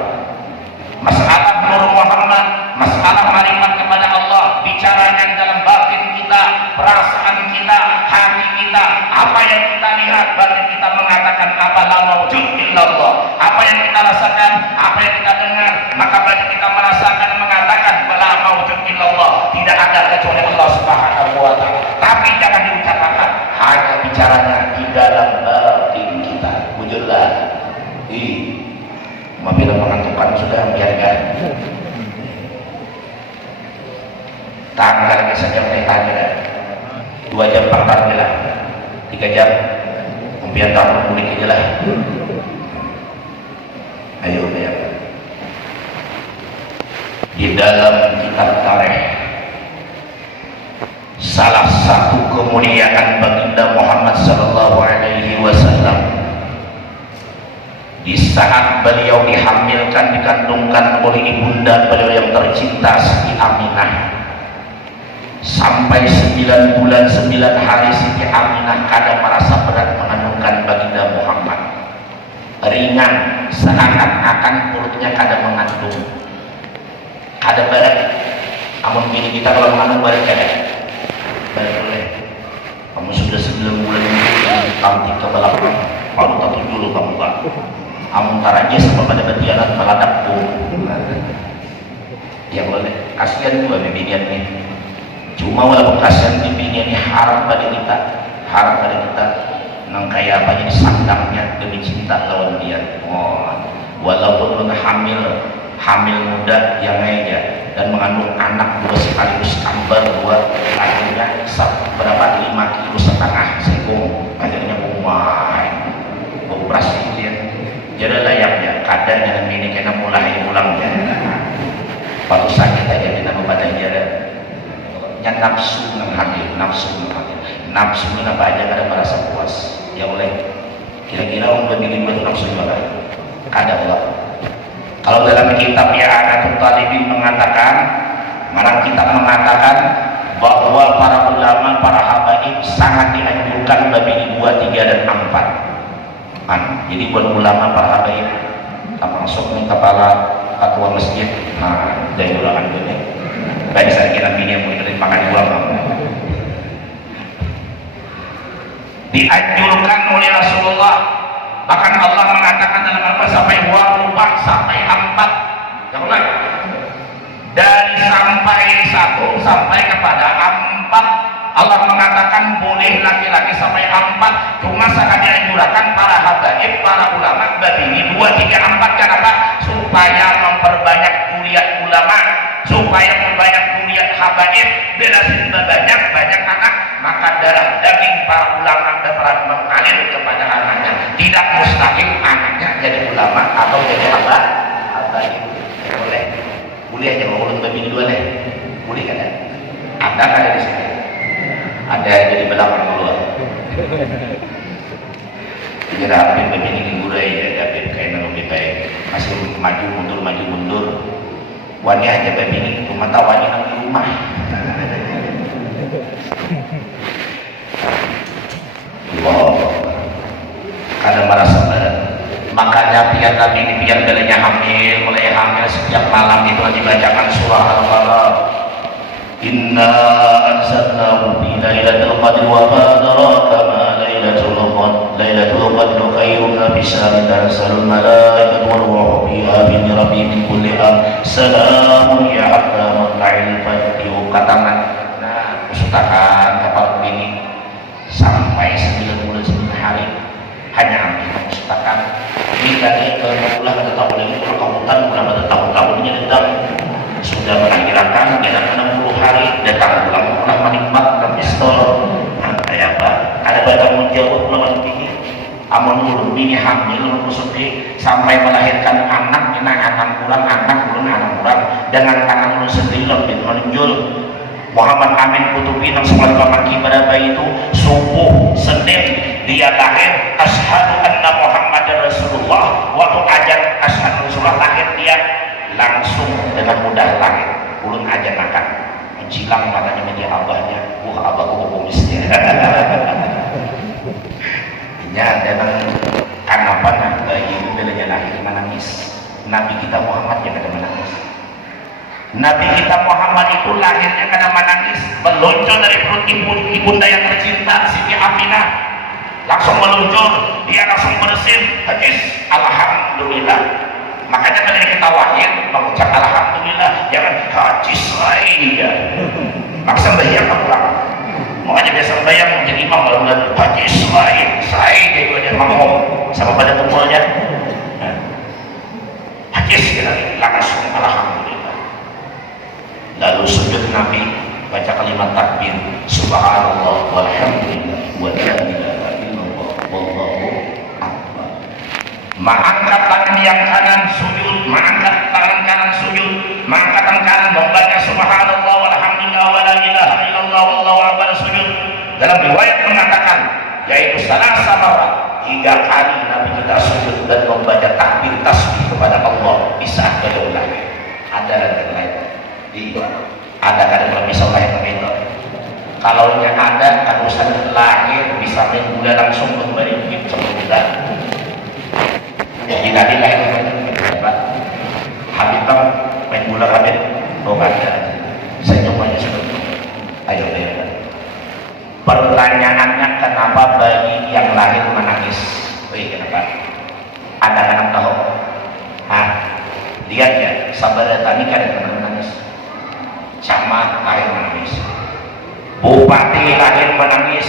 Masalah Nur Muhammad, masalah marifat kepada Allah, bicaranya dalam batin kita, perasaan kita, hati kita, apa yang kita lihat, batin kita mengatakan apa la maujud illallah, apa yang kita rasakan, apa yang kita dengar, maka batin kita merasakan mengatakan la maujud illallah, tidak ada kecuali Allah Subhanahu wa taala. Tapi jangan diucapkan, hanya bicaranya di dalam batin kita. Wujudlah apabila mengantukkan sudah biarkan, tanggal saja tanya 2 jam 4 tahun lah, 3 jam biar tahun mudik aja lah. Ayo ya. Di dalam kitab tarikh, salah satu kemuliaan baginda Muhammad sallallahu alaihi wasallam di saat beliau dihamilkan, dikandungkan oleh ibunda beliau yang tercinta Siti Aminah, sampai 9 bulan 9 hari Siti Aminah kadang merasa berat mengandungkan baginda Muhammad, ringan seakan-akan perutnya kadang mengandung, kadang berat. Amun bini kita kalau mengandung berat kadang berat boleh. Kamu sudah 9 bulan kamu ke belakang, baru tak dulu kamu kan amun taraja sama pada betianan meladak pun ya boleh. Kasihan juga bibinian nih, cuma walaupun kasihan bibinian ini haram pada kita nang kayak apa jadi sandangnya demi cinta lawan dia. Walaupun hamil muda yang aja dan mengandung anak 2 sekaligus tambah 2 lakinya berapa 5,5 kilo segong akhirnya beras kemudian jadi layaknya kadang dengan ini kena mulai ulangnya waktu sakit aja kita membatai dia yang nafsu ini apa aja kadang merasa puas ya boleh. Kira-kira orang bikin itu nafsu juga kadang Allah. Kalau dalam kitab ya Anatul Talibin mengatakan, mana kitab mengatakan bahwa para ulama, para habaib sangat dianjurkan bagi 2, 3 dan 4. Jadi buat ulama, para habaib, langsung nih kepala ketua masjid, dari ulangan ini. Baik saya kira ini yang boleh makan ulama. Dianjurkan oleh Rasulullah. Bahkan Allah mengatakan dalam Al-Quran sampai 24 sampai 4. Yang lain dari sampai 1 sampai kepada 4 Allah mengatakan boleh laki-laki sampai 4, cuma sangat dianjurkan para habaib, para ulama babini 2, 3, 4. Kenapa? Supaya memperbanyak zuriat ulama, supaya memperbanyak zuriat habaib. Bila sudah banyak anak, maka darah daging para ulama berperan mengalir kepada anaknya. Tidak mustahil anaknya jadi ulama atau jadi habaib. Boleh aja mau ulun babini 2 deh. Boleh kan? Ada kan di sini? Ada yang jadi belakang dulu. Kira-kira begini gurai ya. masih maju mundur wani aja bini rumah tawani di rumah. Allah kadang merasa berat. Makanya biar Nabi ini biar dalanya hamil, mulai hamil setiap malam itu dibacakan surah Al-Falaq. Inna anzalnahu fi lailatul qadri wa ma adraka ma lailatul qadr. Lailatul qadri khairun min syahrin tanzalul malaikatu war ruhu fiha bi rabbihim min kulli amr. Salamun ya hatta matla'il fajr. Katakan, nah, pustakaan kapal ini sampai 9 bulan 9 hari hanya ambil pustakaan. Ini tadi pulang pada tahun ini perkabutan pulang pada tahun-tahunnya tentang sudah mengirakan dalam 60 hari datang pulang menikmat pistol. Kayak apa? Ada badan menjauh pulang begini. Amun ulun bini hamil musuhi sampai melahirkan anak anak bulan dengan tangan ulun sendiri lebih menunjul. Muhammad Amin Kutubi yang sholat pagi pada bayi itu subuh Senin dia lahir asyhadu anna Muhammad Rasulullah. Waktu ajar asyhadu Rasulullah lahir dia langsung dengan mudah lahir. Ulun ajar makan mencilang matanya media abahnya, abahku kumisnya. Ya, dan karena bayi itu dia lahir menangis. Nabi kita Muhammad yang ada menangis. Nabi kita Muhammad itu lahirnya karena menangis, meluncur dari perut ibunda yang tercinta Siti Aminah, langsung meluncur, dia langsung bersin, hadis alhamdulillah. Makanya ketika kita wahid mengucap alhamdulillah, jangan hadis saya. Maksa bayang pulang. Makanya biasa bayang menjadi imam kalau bilang hadis saya dia aja ngomong sama pada tumulnya. Hadis kita langsung alhamdulillah. Lalu sujud Nabi baca kalimat takbir subhanallah walhamdulillah wa la ilaha illallah wallahu akbar. Mengangkat tangan yang kanan sujud, mengangkat tangan kanan sujud, mengangkat tangan kanan membaca subhanallah walhamdulillah wa la ilaha illallah wallahu akbar sujud. Dalam riwayat mengatakan yaitu salah sama 3 kali Nabi kita sujud dan membaca takbir tasbih kepada Allah di saat beliau lahir. Ada yang lain. Ada kalau bisa lahir begitu. Kalau yang ada karusan lahir bisa main bulan langsung kembali hidup 10 bulan. Jadi tadi lahir begitu, Pak. Habib kan main bulan Habib obatnya. Saya coba sebelum. Ayo deh. Pertanyaannya kenapa bayi yang lahir menangis? Kenapa? Ada anak tahu? Lihat ya, sabar tadi kan menangis. Camat lahir menangis, bupati lahir menangis,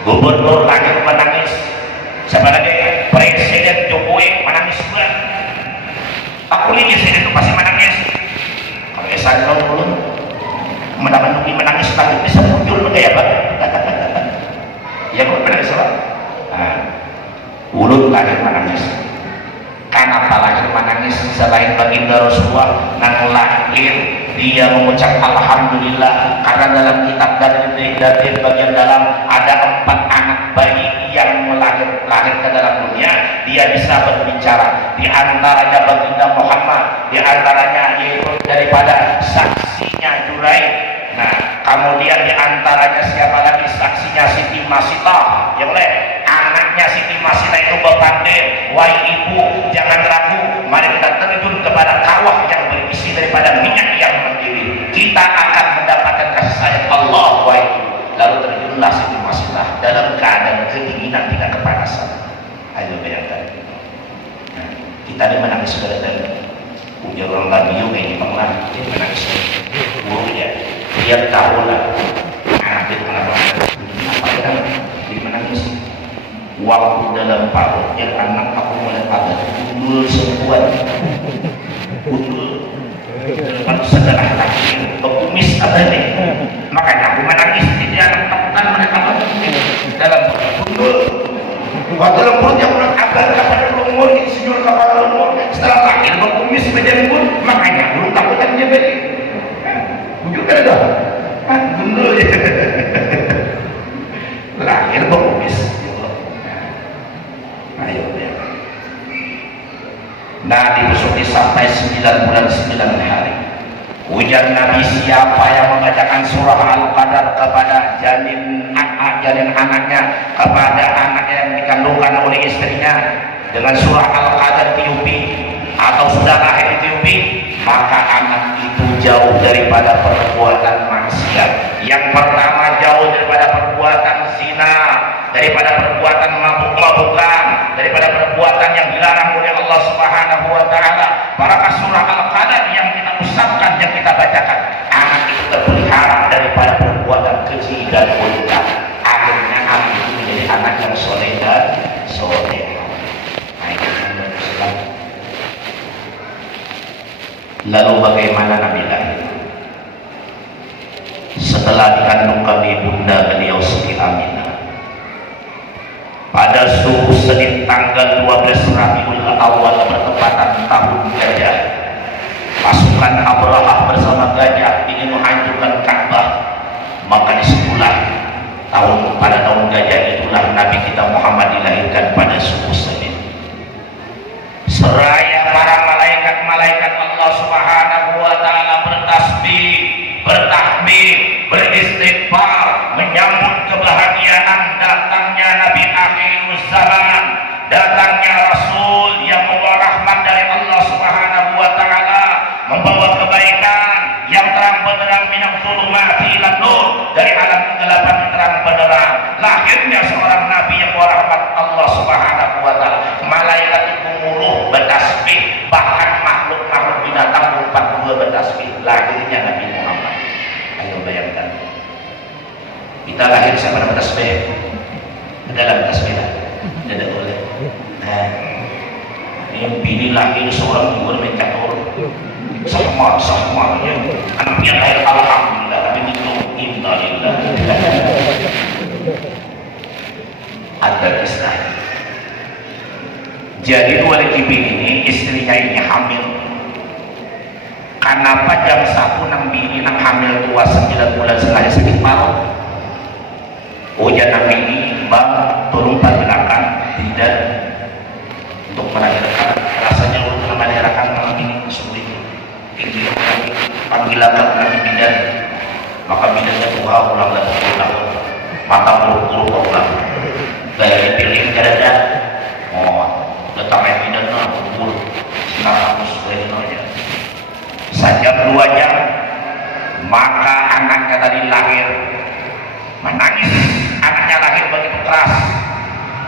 gubernur lahir menangis, sebenarnya presiden Jokowi menangis juga. Aku ini sini itu pasti menangis. Kalau saya dulu menangis menangis tapi bisa muncul ya Pak. Ya kok menangis Pak. Ulut lahir menangis. Kenapa lahir menangis selain baginda Rasulullah nang lahir dia mengucap alhamdulillah karena dalam kitab dari bagian dalam ada 4 anak bayi yang lahir ke dalam dunia dia bisa berbicara, di antaranya baginda Muhammad, di antaranya yaitu daripada saksinya Juraid. Nah kemudian di antaranya siapa lagi? Saksinya Siti Masita, yang oleh anaknya Siti Masita itu berpandai, wahai ibu jangan ragu, mari kita terjun kepada kawah yang berisi daripada minyak yang mendidih, kita akan mendapatkan kasih sayang Allah wahai ibu. Lalu terjunlah Siti Masita dalam keadaan kedinginan tidak kepanasan. Ayo bayangkan, nah, kita ini menangis gara-gara ujar orang Labiu kayak di Penglah, dia menangis ya, dia tahu lah anak itu kenapa dia menangis. Waktu dalam parutnya anak aku melihat ada gundul sembuhan, gundul setelah lahir berkumis ada nih, makanya aku menangis. Jadi anak takutan mereka dalam gundul waktu dalam perutnya udah kabar kapan lumur sejur kapal lumur setelah lahir berkumis menjadi pun, makanya belum takutan dia beri bujur kan ada gundul ya lahir berkumis. Ayo ya. Nah, dibesuk sampai 9 bulan 9 hari. Ujar Nabi, siapa yang membacakan surah Al-Qadar kepada janin anaknya, kepada anaknya yang dikandungkan oleh istrinya, dengan surah Al-Qadar tiupi atau sudah lahir tiupi, maka anak itu jauh daripada perbuatan maksiat. Yang pertama, jauh daripada perbuatan zina, daripada perbuatan mabuk-mabukan, daripada perbuatan yang dilarang oleh Allah Subhanahu wa taala. Para surah Al-Qadar yang kita usapkan, yang kita bacakan, anak itu terpelihara daripada perbuatan keji dan murka. Akhirnya anak itu menjadi anak yang soleh dan soleh. Lalu bagaimana Nabi lahir? Setelah dikandungkan ibunda beliau Siti Aminah, pada subuh Senin tanggal 12 Rabiul Awal bertepatan tahun gajah, pasukan Abrahah bersama gajah ingin menghancurkan Ka'bah. Maka disitulah pada tahun gajah itulah Nabi kita Muhammad dilahirkan pada subuh Senin. Seraya para malaikat Allah Subhanahu wa taala bertasbih, bertahmid, beristighfar menyambut kebahagiaan datangnya Nabi akhir zaman, datangnya Rasul yang membawa rahmat dari Allah Subhanahu wa taala, membawa kebaikan yang terang benderang minang zulumati ila nur, dari alam kegelapan terang benderang. Lahirnya seorang nabi yang membawa rahmat Allah Subhanahu wa taala. Malaikat itu muluh bertasbih, bahkan makhluk-makhluk binatang 42 bertasbih. Lahirnya Nabi Muhammad. Ayo bayangkan, kita lahir siapa dapat tasbih? Dalam tasbih tidak boleh. Nah, ini bini lahir seorang juga mencatur sama ya. Anaknya lahir alhamdulillah, tapi itu innalillah. Ada kisah. Jadi Wali Kibin ini istrinya ini hamil. Kenapa jam 1 nang bini nang hamil tua 9 bulan sekali sakit paru? Ujar Nabi ini, bang, tolong perkenalkan tidak untuk melahirkan. Rasanya untuk melahirkan malam ini sulit. Tinggi panggilan Nabi bidan, maka bidannya tua ulang dan ulang, mata buruk-buruk ulang. Gaya dipilih ada. Oh, letak bidan lah, buruk. Sinar harus aja. Sajam 2 jam, maka anaknya tadi lahir menangis. Anaknya lahir begitu keras,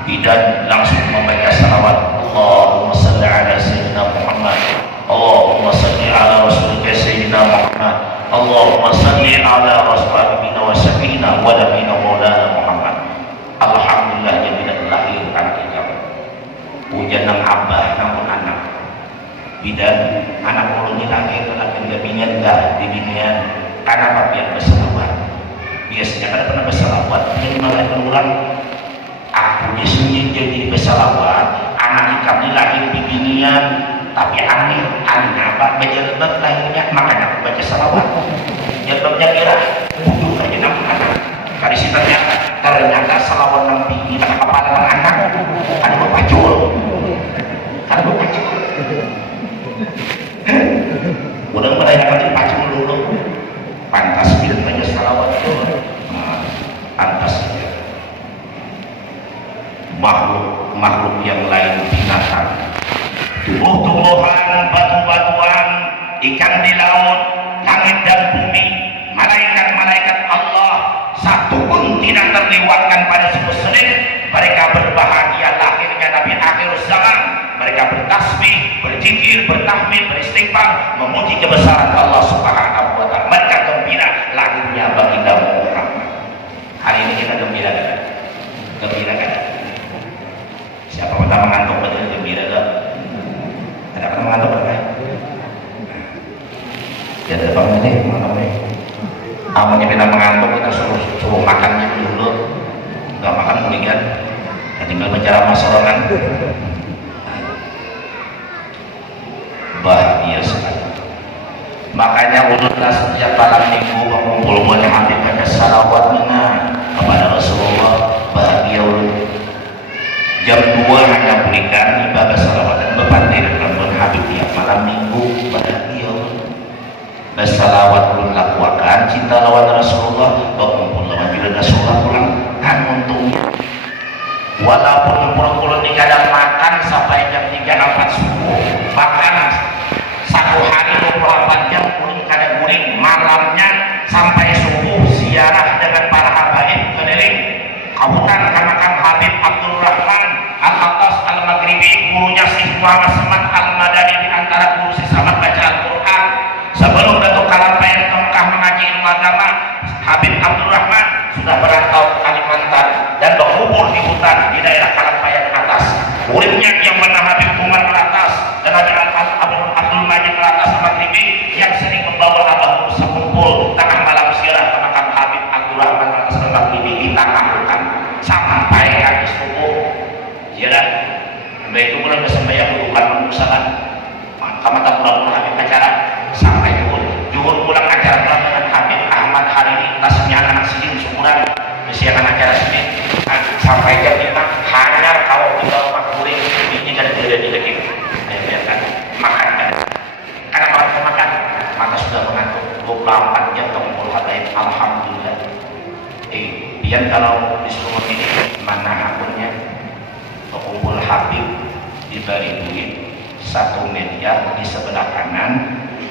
bidan langsung membaca salawat, Allahumma salli ala sayyidina Muhammad, Allahumma salli ala rasulika sayyidina Muhammad, Allahumma salli ala rasulina wa syafiina wa nabiyina maulana Muhammad. Alhamdulillah jaminan lahir anak kita. Pujian nang abah namun anak bidan, anak ulun ini lahir gak binian gak dibinian karena papian berselawat. Biasanya kan pernah berselawat yang melahirkan ulang. Aku biasanya jadi berselawat, anak kami lahir di binian, tapi aneh apa berjelbab lahirnya, makanya aku baca selawat. Jelbabnya kira butuh aja nama anak. Kali sih ternyata selawat nang bini tak kepala nang anak ada bapacul, ada bapacul. Udah merayakan pacul dulu, pantas bilang banyak salawat tuh. Pantas makhluk yang lain, binatang, tumbuh-tumbuhan, batu-batuan, ikan di laut, langit dan bumi, malaikat-malaikat Allah, satu pun tidak terlewatkan pada subuh Senin. Mereka berbahagia lahirnya Nabi akhir zaman. Mereka bertasbih, berzikir, bertahmid, beristighfar, memuji kebesaran Allah Subhanahu wa taala. Mereka gembira lahirnya baginda Muhammad. Hari ini kita gembira kan? Gembira kan? Siapa pernah mengantuk betul gembira kan? Ada pernah mengantuk kan? Ya ada bangun nih, mengantuk nih. Awalnya kita mengantuk, kita suruh makannya dulu. Enggak makan kemudian tinggal bicara masalah kan. Bahagia sekali. Makanya ulunlah setiap malam minggu mengumpul menyambut pada salawatnya kepada Rasulullah. Bahagia ulun. Jam 2 hanya berikan ibadah salawat dan berpandir dengan Habib salawat ulun lakuakan cinta lawan Rasulullah berkumpul lawan juga Rasulullah pulang kan untungnya walaupun ulun dikadang makan sampai jam 3-4 subuh bahkan satu hari 24 jam ulun kadang guring malamnya sampai subuh ziarah dengan para habaib keliling kabutan makam Habib Abdul Rahman Al-Atas Al-Maghribi gurunya Syekh Muhammad Samad Al-Madani di antara guru Syekh Samad baca Al-Quran sebelum Datuk Kalampayan ke Mekah mengaji ilmu agama Habib Abdul Rahman sudah berantau ke Kalimantan dan berkubur di hutan di daerah Kalampayan atas muridnya yang mana Habib Umar Melatas dan Habib Abdul Majid Melatas Al-Maghribi yang sering membawa abah guru sekumpul tengah malam ziarah ke makam Habib Abdul Rahman Melatas Al-Maghribi di tengah hutan sampai habis subuh ziarah sampai itu bulan bersembahyang bukan mengusahakan kamata pulang Habib acara sampai juhur pulang acara pulang dengan Habib Ahmad Hariri tasnya anak sidin syukuran kesiapan acara sidin sampai jam 5 hanya kalau kita rumah kuring ini kan tidak lagi saya biarkan makan kan karena kalau makan maka sudah mengantuk 24 jam kumpul habaib alhamdulillah biar kalau disuruh ini mana akunnya kumpul Habib diberi duit 1 miliar di sebelah kanan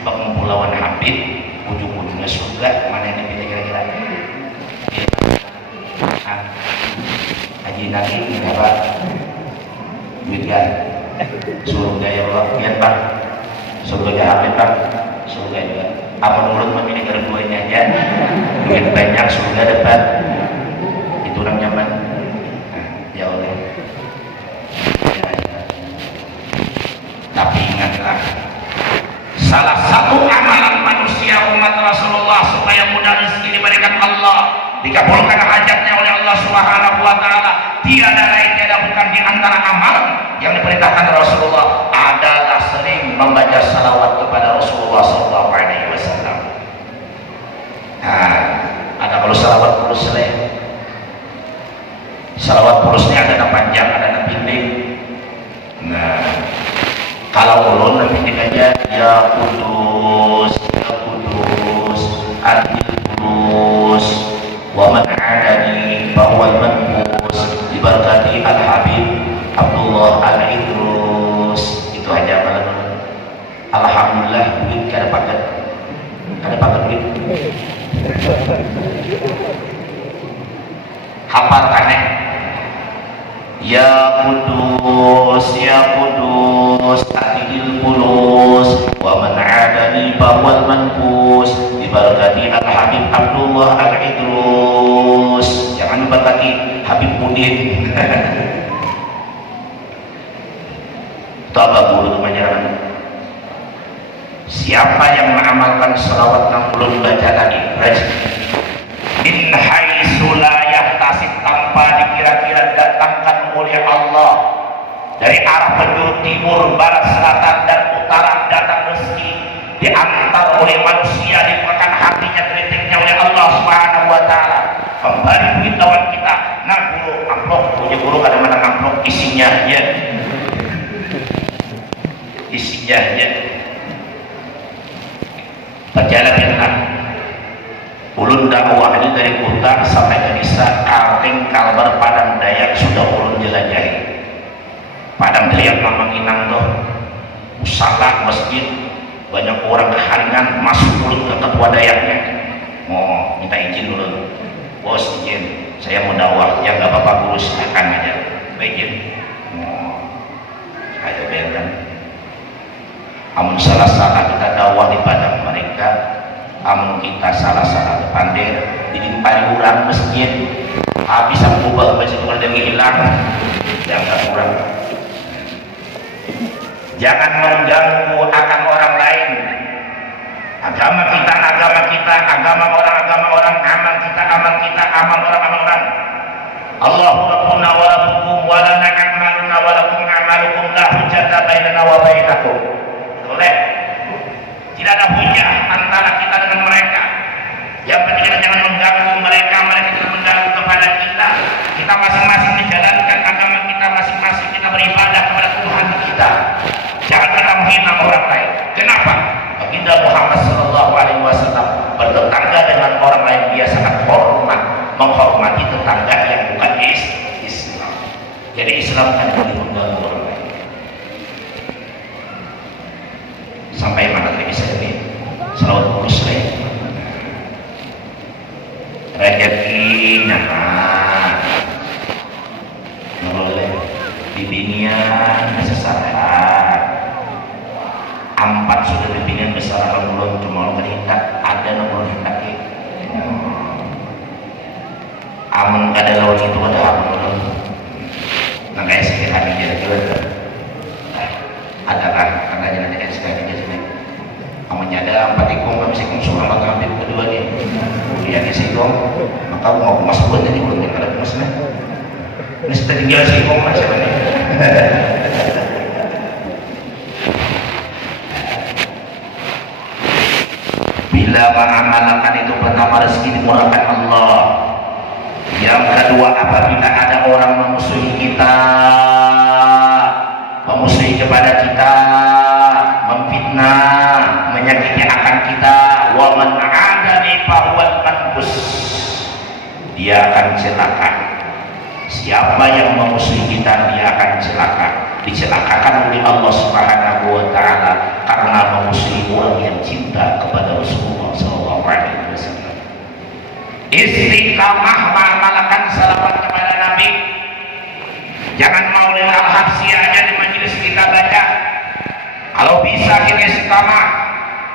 pengumpul lawan Habib ujung-ujungnya surga mana yang dipilih kira-kira Haji Nabi ini apa duit kan surga ya Allah lihat Pak surga ya Habib Pak surga juga apa mulut memilih keduanya aja duit banyak surga depan itu orang nyaman ya Allah tapi ingatlah salah satu amalan manusia umat Rasulullah supaya mudah rezeki diberikan Allah dikabulkan hajatnya oleh Allah Subhanahu wa taala tiada lain tiada bukan di antara amal yang diperintahkan Rasulullah adalah sering membaca salawat kepada Rasulullah sallallahu alaihi wasallam. Nah, ada kalau salawat pulus salawat pulusnya ada yang panjang ada yang pendek. Nah, kalau ulun lebih aja ya kudus adil kudus wa man adani bahwa manqus diberkati Al-Habib Abdullah Al-Idrus itu aja malam alhamdulillah duit kada paket duit hafal kaneh ya kudus adil kulus wa man adani bahwal mankus diberkati Al-Habib Abdullah Al-Idrus jangan diberkati Habib Mudin itu apa guru pengajaran siapa yang mengamalkan salawat yang belum baca tadi in haitsu la yahtasib tanpa dikira-kira datangkan oleh Allah dari arah penjuru timur, barat, selatan, dan utara datang rezeki diantar oleh manusia dimakan hatinya kritiknya oleh Allah Subhanahu wa taala kembali duit lawan kita nah guru amplop punya guru kadang-kadang amplop isinya ya perjalanan ulun dakwah ini dari Kuta sampai ke desa Kalteng Kalbar Padang Dayak sudah ulun jelajahi Padang Dayak Mamanginang tuh musala masjid banyak orang keharingan masuk ulun ke ketua Dayaknya mau minta izin dulu bos izin saya mau dakwah ya nggak apa-apa guru silakan aja izin mau ayo bayangkan amun salah-salah kita dakwah di Padang mereka amun kita salah-salah pandai dilimpari orang masjid habis mengubah masjid orang hilang jangan kurang jangan mengganggu akan orang lain agama kita agama orang amal kita amal orang Allahu rabbuna wa rabbukum wa lana a'maluna wa lakum a'malukum la hujjata bainana wa bainakum boleh tidak ada hujah antara kita dengan mereka yang penting kita jangan mengganggu mereka jangan mengganggu kepada kita masing-masing menjalankan agama kita masing-masing kita beribadah kepada Tuhan kita jangan kita menghina orang lain kenapa baginda Muhammad sallallahu alaihi menghormati tetangga yang bukan Islam. Jadi Islam kan diundang orang lain. Sampai mana tadi bisa ini? Selawat kurus lain. Rezekinya boleh dibinian sesarahan. Empat sudah dibinian besar belum cuma berhindak ada nomor hindak amun kada lawan itu ada amun belum nah kayak sekali dia juga ada kan karena jangan ada sekali dia sini amunnya ada empat ikong kami sikong surah maka ambil kedua nih kemudian sikong maka mau kemas buat jadi belum yang ada kemasnya ini sudah tinggal sikong mas siapa nih bila mengamalkan itu pertama rezeki dimurahkan Allah. Yang kedua apabila ada orang memusuhi kita, memusuhi kepada kita, memfitnah, menyakiti akan kita, wa man adani fahuwal manbus, dia akan celaka. Siapa yang memusuhi kita dia akan celaka, dicelakakan oleh Allah Subhanahu wa taala karena memusuhi orang yang cinta kepada Rasulullah sallallahu alaihi wasallam. Istiqamah mengamalkan salawat kepada Nabi. Jangan Maulid Al-Habsyi aja di majelis kita baca. Kalau bisa kita istiqamah.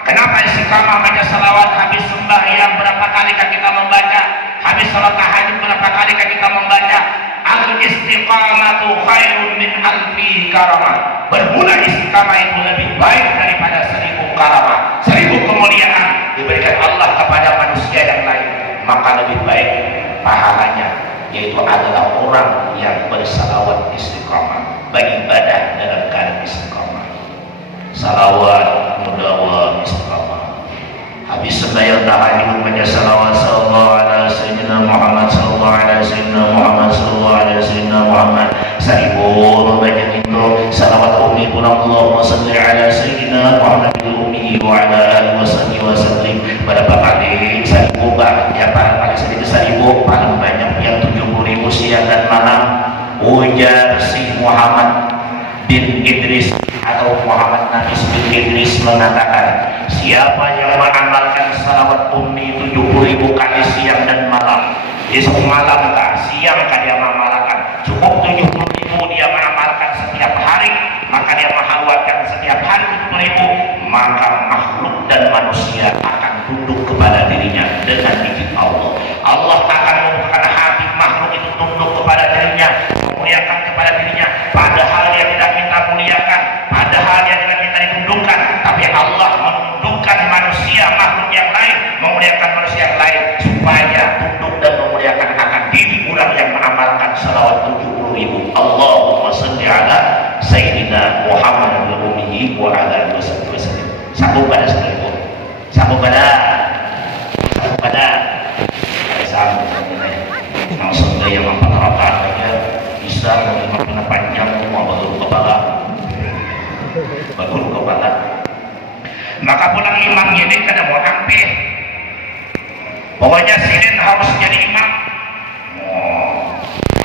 Kenapa istiqamah baca salawat? Habis sembahyang berapa kali kita membaca? Habis salat tahajud berapa kali kita membaca? Al-istiqamatu khairun min alfi karamah. Bermula istiqamah itu lebih baik daripada 1000 karamah. 1000 kemuliaan diberikan Allah kepada manusia yang lain, maka lebih baik pahalanya yaitu adalah orang yang bersalawat istiqamah, beribadah dalam keadaan istiqamah. Salawat mudawam istiqamah. Habis sembahyang tahajud baca salawat sallallahu alaihi sayyidina Muhammad sallallahu alaihi sayyidina Muhammad sallallahu alaihi sayyidina Muhammad. 1000 membaca itu salawat ummi pun Allahumma shalli ala sayyidina Muhammad ummi wa ala alihi wasallim. Berapa kali 1000 ya paling sedikit 1000 paling banyak yang 70.000 siang dan malam. Ujar si Muhammad bin Idris atau Muhammad Nabi bin Idris mengatakan, siapa yang mengamalkan salawat ummi 70.000 kali siang dan malam, esok malam tak siang kan dia mengamalkan cukup 70.000 dia mengamalkan setiap hari, maka dia menghawakan setiap hari 70.000, maka makhluk dan manusia akan tunduk kepada dirinya dengan izin Allah. Allah akan membuka hati makhluk itu tunduk kepada dirinya, memuliakan kepada dirinya, padahal dia tidak minta muliakan, padahal dia tidak minta ditundukkan, tapi Allah menundukkan manusia, makhluk yang lain, memuliakan manusia yang lain supaya tunduk dan memuliakan akan diri orang yang mengamalkan salawat 70.000. Allahumma shalli ala sayyidina Muhammad ummihi wa ala alihi wasallam. Sambung pada sekalipun, sambung pada sambung langsung gaya 4 rakaat aja bisa makna panjang mau baru kepala. Maka pulang imam jadi kada mau hampir. Pokoknya silin harus jadi imam.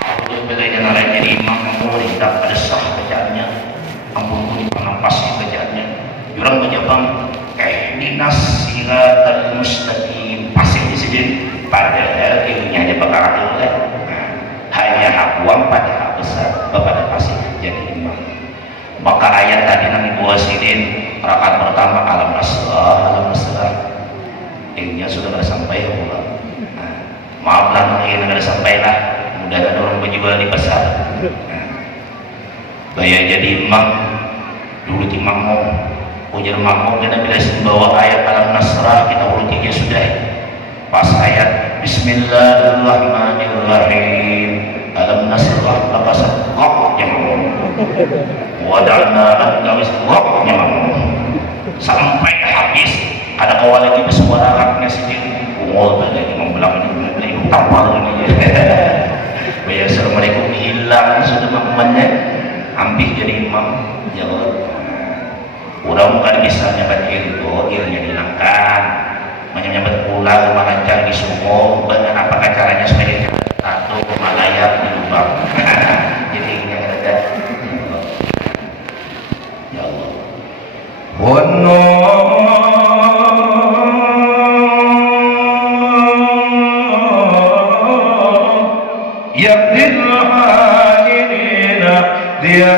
Aku belajar lain jadi imam, mau tidak ada sah bacaannya. Ampun pun pengampasnya bacaannya. Jurang bang dinas siratal mustaqim pasir di sini padahal ilmunya aja bakal oleh hanya hakuam pada hak besar kepada pasir jadi imam. Maka ayat tadi nanti buah sidin rakaat pertama alam nasrah ilmunya sudah ada sampai Allah. Maaflah mungkin ada sampai lah, mudah ada orang berjual di pasar. Bayar jadi imam dulu di makmum ujar makmum kita bila bawa ayat alam nasrah kita ulutinya sudah pas ayat bismillahirrahmanirrahim alam nasrah laka sadqak yang wada'na anka wisqak yang sampai habis ada kawan lagi bersuara raknya sedikit umur tadi membelang ini tampar ini bayar assalamualaikum hilang sudah makmumannya ambil jadi imam jawab orang bukan bisa nyabat ilmu ilmunya dihilangkan menyambut pulang rumah lancar di Sumo, dengan apa caranya supaya satu rumah layar di lubang. Jadi yang ada ya Allah. Yaqdil hajirina dia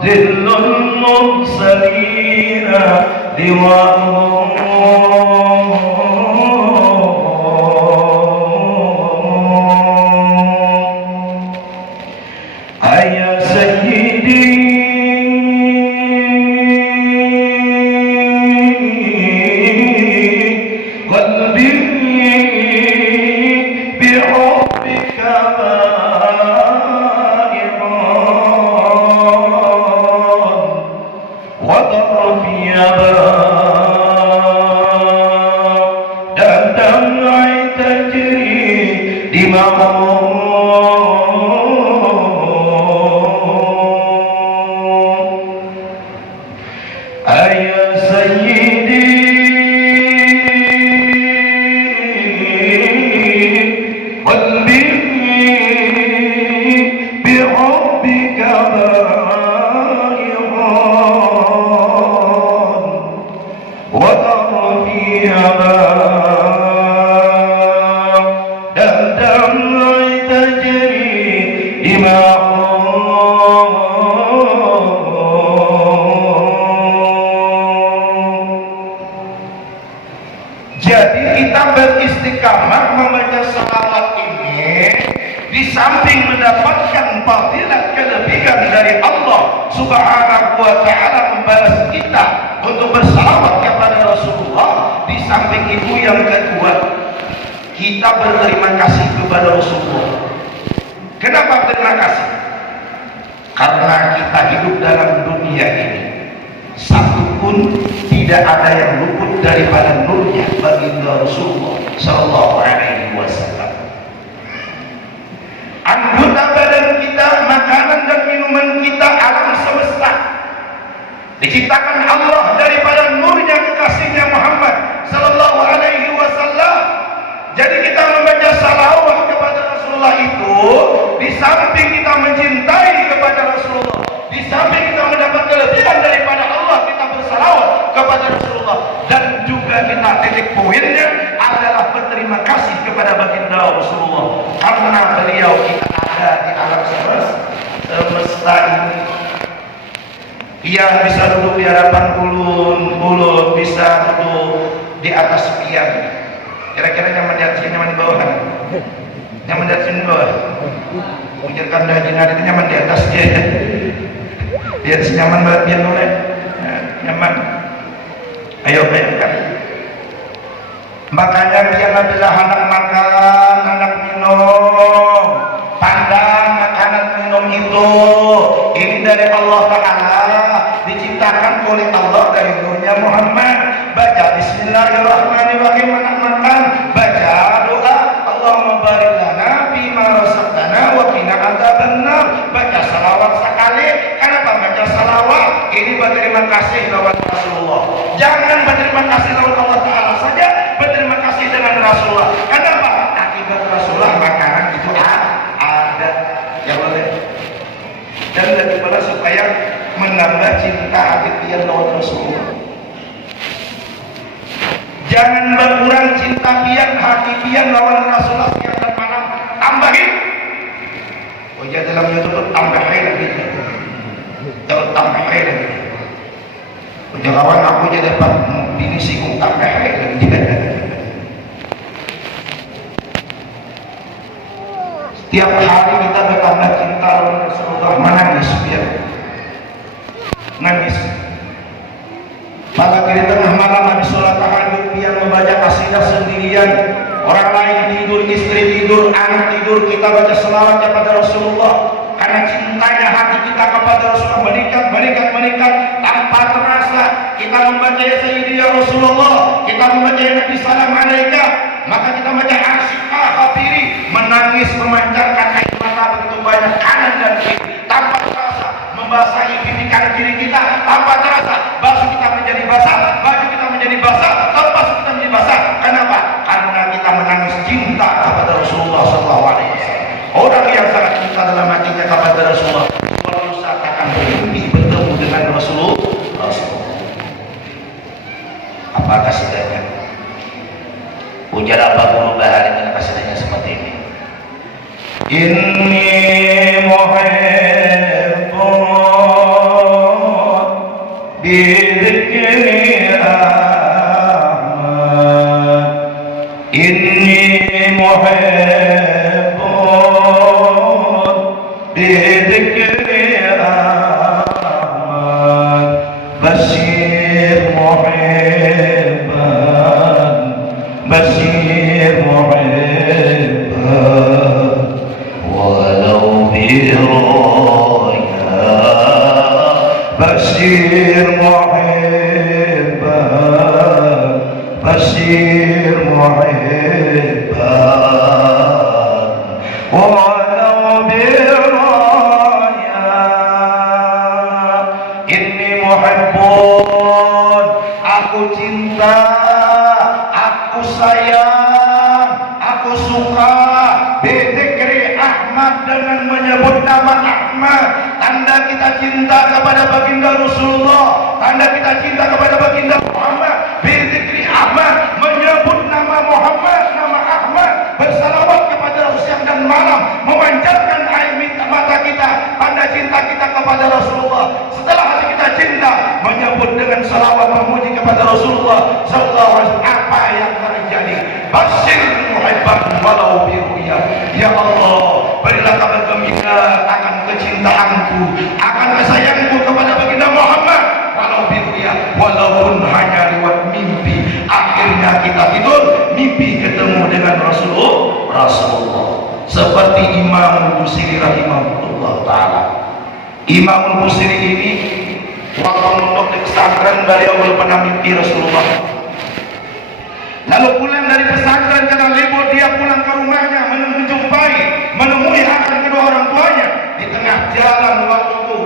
ذل المرسلين لواءهم يا سيدي قلبي بحبك Jadi kita beristiqamah membaca salawat ini, di samping mendapatkan fadilah kelebihan dari Allah Subhanahu wa taala membalas kita untuk bersalawat kepada Rasulullah, di samping itu yang kedua, kita berterima kasih kepada Rasulullah. Kenapa terima kasih? Karena kita hidup dalam dunia ini, satu pun tidak ada yang luput daripada nurnya baginda Rasulullah Sallallahu Alaihi Wasallam. Anggota badan kita, makanan dan minuman kita, alam semesta diciptakan Allah daripada nurnya kekasihnya Muhammad Sallallahu Alaihi Wasallam. Jadi kita membaca salawat kepada Rasulullah itu, di samping kita mencintai kepada Rasulullah, di samping kita mendapat kelebihan daripada Allah, kita bersalawat kepada Rasulullah, dan juga kita titik poinnya adalah berterima kasih kepada baginda Rasulullah karena beliau kita ada di alam semesta ini. Ia bisa duduk di hadapan ulun, bisa duduk di atas piang. Kira-kira nyaman di atas, nyaman di bawah kan? Nyaman di atas, di bawah. Ujarkan dah jinak itu nyaman di atas dia. Di atas nyaman banget dia boleh. Nyaman. Ayo bayangkan. Makanya biar adalah anak makan, anak minum. Pandang makanan minum itu, ini dari Allah Ta'ala, diciptakan oleh Allah dari nurnya Muhammad. Baca Bismillahirrahmanirrahim anak makan, baca doa Allahumma barik lana fima razaqtana wa qina adzabannar. Baca salawat sekali. Kenapa baca salawat? Ini berterima kasih lawan Rasulullah. Jangan berterima kasih lawan Allah Ta'ala saja, berterima kasih dengan Rasulullah. Kenapa? Akibat Rasulullah makanan itu ada, ya boleh. Dan bagaimana supaya menambah cinta hati pian lawan Rasulullah. Jangan berkurang cinta pian hati pian lawan Rasulullah siang dan malam. Tambahin. Oh ya, dalam YouTube tambahin lagi. Jangan tambahin lagi. Oh jangan aku jadi dapat ini singgung tambahin lagi. Tiap hari kita bertambah cinta lawan Rasulullah, menangis biar nangis. Pada kiri tengah malam habis sholat tahajud dia membaca kasidah sendirian, orang lain tidur, istri tidur, anak tidur, kita baca selawat kepada Rasulullah karena cintanya hati kita kepada Rasulullah meningkat tanpa terasa. Kita membaca ya Sayyidi ya Rasulullah, kita membaca ya Nabi salam alaika, maka kita membaca asyikah hafiri, menangis memancarkan air mata begitu banyak kanan dan kiri. membasahi pipi kanan kiri kita tanpa terasa. Basuh kita menjadi basah, baju kita menjadi basah, tanpa kita menjadi basah. Kenapa? Karena kita menangis cinta kepada Rasulullah SAW. Orang yang sangat cinta dalam hatinya kepada Rasulullah, suatu saat akan bermimpi bertemu dengan Rasulullah. Apa kasidahnya? Ujar apa guru bahari dengan kasidahnya seperti ini. Inni muhibbun bidhikri Ahmad. Inni muhibbun bidhikri Ahmad. Bashir muhibban, bashir muhibban, walau biraya. Bashir muhibban, bashir muhibban, walau biraya. Inni muhibbun, aku cinta, aku sayang, aku suka bidzikri Ahmad, dengan menyebut nama Ahmad. Tanda kita cinta kepada baginda Rasulullah, tanda kita cinta kepada baginda Muhammad. Bidzikri Ahmad, menyebut nama Muhammad, nama Ahmad, bersalawat kepada Rasul siang dan malam, memanjatkan air mata kita, tanda cinta kita kepada Rasulullah. Setelah hati kita cinta, menyebut dengan salawat memuji kepada Rasulullah sallallahu alaihi wasallam. Apa yang terjadi? Basyir muhibban walau biruya. Ya Allah, berilah kabar gembira akan kecintaanku, akan kesayangku kepada baginda Muhammad, walau biruya, walaupun hanya lewat mimpi. Akhirnya kita tidur, mimpi ketemu dengan Rasulullah. Seperti Imam Busiri rahimahullah ta'ala. Imam Busiri ini waktu mondok di pesantren, beliau belum pernah mimpi Rasulullah. Lalu pulang dari pesantren karena libur, dia pulang ke rumahnya menemui akan kedua orang tuanya. Di tengah jalan waktu itu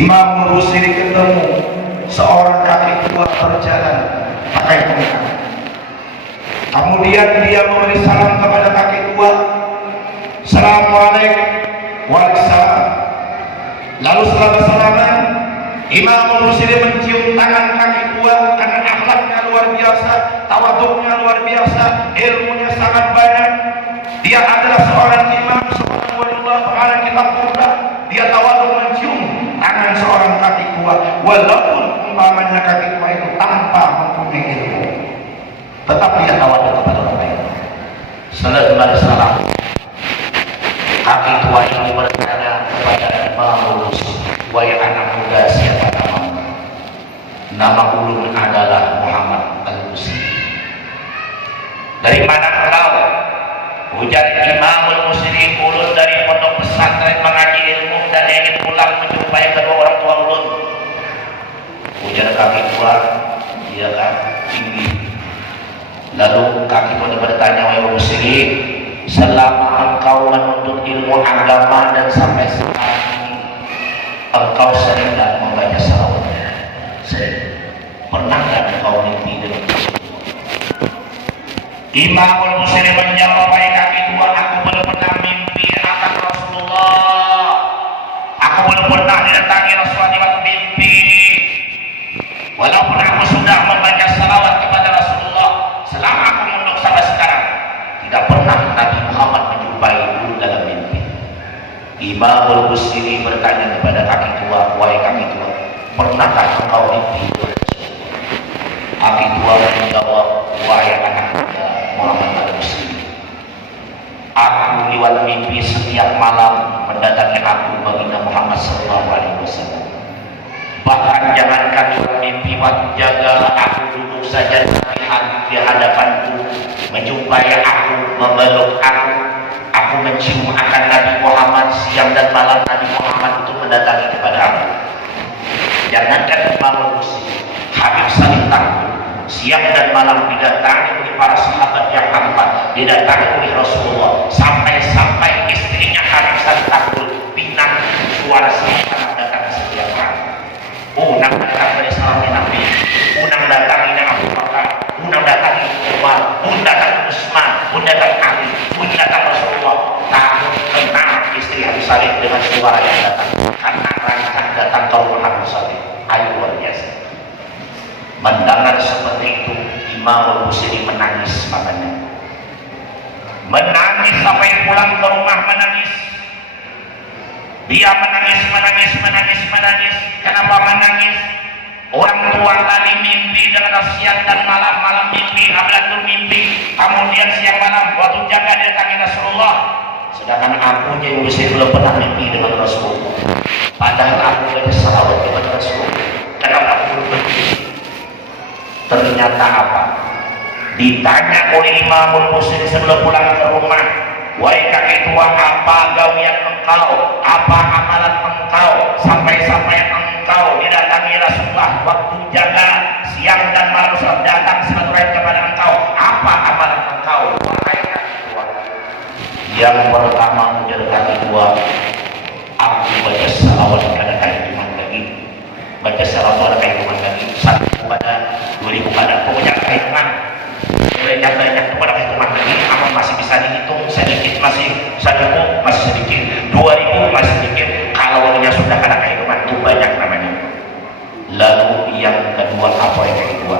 Imam Busiri ketemu seorang kakek tua berjalan pakai tongkat. Kemudian dia memberi salam kepada kakek tua. Assalamualaikum. Waalaikumsalam. Lalu setelah bersalaman, Imam Busiri mencium tangan kakek tua karena akhlaknya luar biasa, tawaduknya luar biasa, ilmunya sangat banyak. Dia adalah seorang imam, seorang waliullah, pengarang kitab Quran. Dia tawaduk mencium tangan seorang kakek tua, walaupun umpamanya kakek tua itu tanpa mempunyai ilmu, tetap dia tawaduk kepada orang lain. Selesai salam, kakek tua ini bertanya kepada Imam Busiri, wahai anak muda, siapa namamu? Nama ulun adalah Muhammad Al-Busiri. Dari mana engkau? Ujar Imam Busiri, ulun dari pondok pesantren mengaji ilmu dan ingin pulang menjumpai kedua orang tua ulun. Ujar kaki tua, dia kan tinggi. Lalu kaki tua bertanya, wahai Busiri, selama engkau menuntut ilmu agama dan sampai sekarang ini, engkau sering tak membaca salawat? Sering. Pernah tak engkau mimpi dengan Rasulullah? Imam Busiri menjawab, wahai kaki tua, aku belum pernah mimpi akan Rasulullah. Aku belum pernah didatangi Rasulullah lewat mimpi. Walaupun aku sudah membaca salawat kepada Rasulullah selama aku mondok sampai sekarang, tidak pernah Nabi Muhammad menjumpai dulu dalam mimpi. Imam Busiri bertanya kepada kaki tua, wahai kaki tua, pernahkah engkau mimpi? Kaki tua menjawab, wahai anak muda Muhammad Al-Busiri, aku lewat mimpi setiap malam mendatangi aku baginda Muhammad SAW. Bahkan jangankan lewat mimpi, waktu jaga aku duduk saja di hadapanku, menjumpai aku, memeluk aku mencium akan Nabi Muhammad. Siang dan malam Nabi Muhammad itu mendatangi kepada aku. Jangankan Imam Busiri, Habib Salim Tangguh siang dan malam didatangi oleh para sahabat yang tampan, didatangi oleh Rasulullah, sampai-sampai istrinya Habib Salim Tangguh pinang suara sangat datang Ali, bunyi datang Rasulullah, takut kena istri Abu Salih dengan suara yang datang karena rangka datang ke rumah Abu Salih. Ayo, luar biasa. Mendengar seperti itu, Imam Busiri menangis, makanya menangis sampai pulang ke rumah menangis. Dia menangis. Kenapa menangis? Orang tua tadi mimpi dengan siang dan malam mimpi, Abdul mimpi, kemudian siang malam waktu jaga datangi Rasulullah. Sedangkan aku yang Busiri belum pernah mimpi dengan Rasulullah. Padahal aku baca salawat kepada Rasulullah. Kenapa aku belum mimpi? Ternyata apa? Ditanya oleh Imam Busiri sebelum pulang ke rumah, wahai kakek tua, apa gawian engkau, apa amalan engkau sampai engkau didatangi Rasulullah waktu jaga siang dan malam datang silaturahim kepada engkau, apa amalan engkau, wahai kakek tua? Yang pertama, ujar kakek tua, aku baca salawat kepada kakek lagi, baca salawat kepada kakek lagi, satu kepada 2000 kepada pokoknya kakek banyak kepada hitungan lagi, amal masih bisa dihitung sedikit, masih sedikit, 2000 masih sedikit, kalau sudah kena kehidupan itu banyak namanya. Lalu yang kedua, apa yang kedua?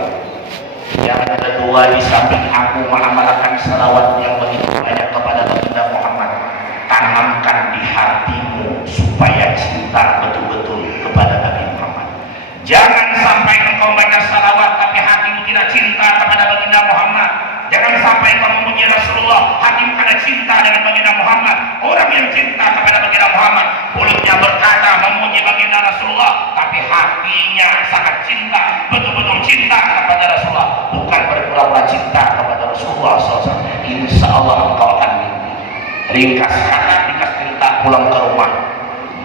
Yang kedua, di samping aku mengamalkan salawat yang begitu banyak kepada baginda Muhammad, tanamkan di hatimu supaya cinta betul-betul kepada Nabi Muhammad. Jangan sampai engkau baca salawat tapi hatimu tidak cinta kepada baginda Muhammad. Jangan sampai engkau memuji Rasulullah, hatimu ada cinta dengan baginda Muhammad. Orang yang cinta kepada baginda Muhammad, mulutnya berkata memuji baginda Rasulullah, tapi hatinya sangat cinta, betul-betul cinta kepada Rasulullah, bukan berpura-pura cinta kepada Rasulullah SAW. Insya Allah engkau akan mimpi. Ringkas kata, ringkas cerita, pulang ke rumah,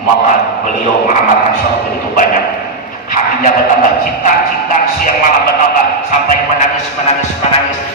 maka beliau mengamalkan salawat begitu banyak. Hatinya bertambah cinta siang malam bertambah sampai menangis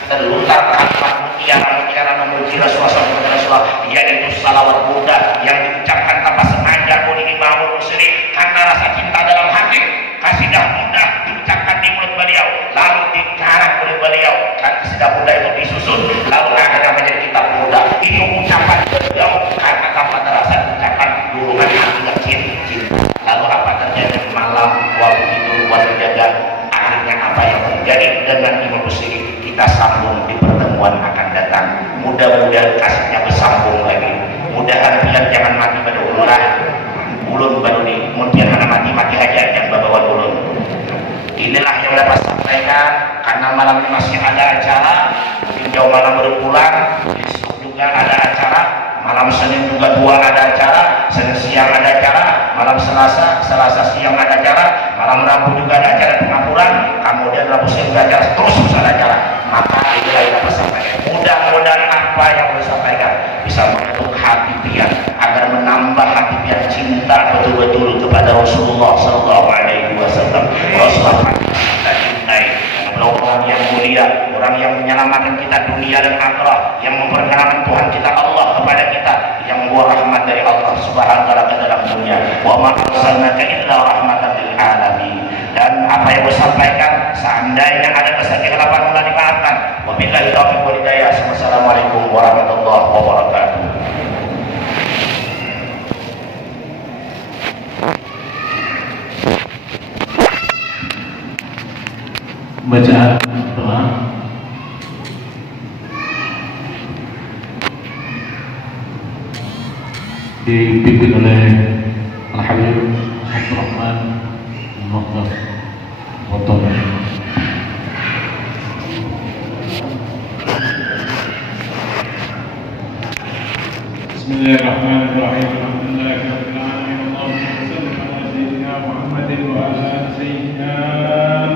terlontar kalimat mutiara memuji Rasulullah, yaitu salawat Buddha yang diucapkan tanpa sengaja oleh Imam Busiri karena rasa cinta dalam hati. Kasidah Buddha diucapkan di mulut beliau, lalu dikarang oleh beliau, dan kasidah Buddha itu disusun, lalu akhirnya menjadi kitab Buddha. Itu ucapan beliau karena tanpa terasa ucapan dorongan hati yang cinta. Lalu apa terjadi malam waktu tidur waktu jaga, akhirnya apa yang terjadi dengan Imam Busiri? Kita sambung di pertemuan akan datang. Mudah-mudahan kasihnya bersambung lagi. Mudah-mudahan biar jangan mati pada ulun baru di kemudian anak mati aja yang bawa ulun. Inilah yang dapat sampaikan karena malam ini masih ada acara. Jauh malam baru pulang, besok juga ada acara. Malam Senin juga 2 ada acara, Senin siang ada acara, malam Selasa siang ada acara, malam Rabu juga ada acara pengapuran, kemudian Rabu siang juga acara, terus ada acara. Maka inilah yang dapat sampaikan. Mudah-mudahan apa yang boleh sampaikan bisa menyentuh hati pian agar menambah hati pian cinta betul-betul kepada Rasulullah Sallallahu Alaihi Wasallam. Rasulullah kita cintai. Orang yang mulia, orang yang menyelamatkan kita dunia dan akhirat, yang memperkenalkan Tuhan kita Allah kepada kita, yang membawa rahmat dari Allah Subhanahu wa taala ke dalam dunia. Wa ma arsalnaka illa rahmatan lil alamin. Dan apa yang saya sampaikan, seandainya ada kesalahan mulai dimaafkan. Wabillahi taufiq wal hidayah. Wassalamualaikum warahmatullahi wabarakatuh. Bacaan doa dipimpin oleh Al-Habib Abdurrahman Muhammad Motor. Bismillahirrahmanirrahim. Alhamdulillahirrahmanirrahim. Allahumma salli ala sayyidina Muhammadin wa ala sayyidina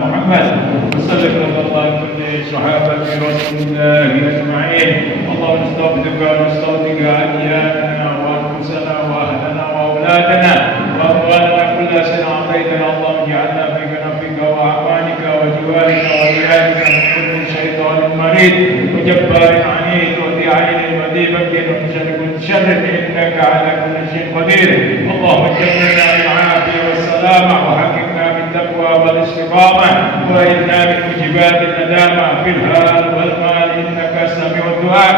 Muhammad. وسلم الله كل صحابة رسول الله أجمعين. اللهم نستغفرك ونستغفرك أدياننا وأنفسنا وأهلنا وأولادنا وأموالنا كل سنة عطيتنا. اللهم اجعلنا في كنفك وأعوانك وجوارك وإيادك من كل شيطان مريض وجبار عنيد وذي عين مذيبة ومن كل شر إنك على كل شيء قدير. اللهم جملنا بالعافية والسلامة وحققنا بالتقوى والاستقامة وإنا من موجبات الندامة في الحال والمال إنك سميع الدعاء.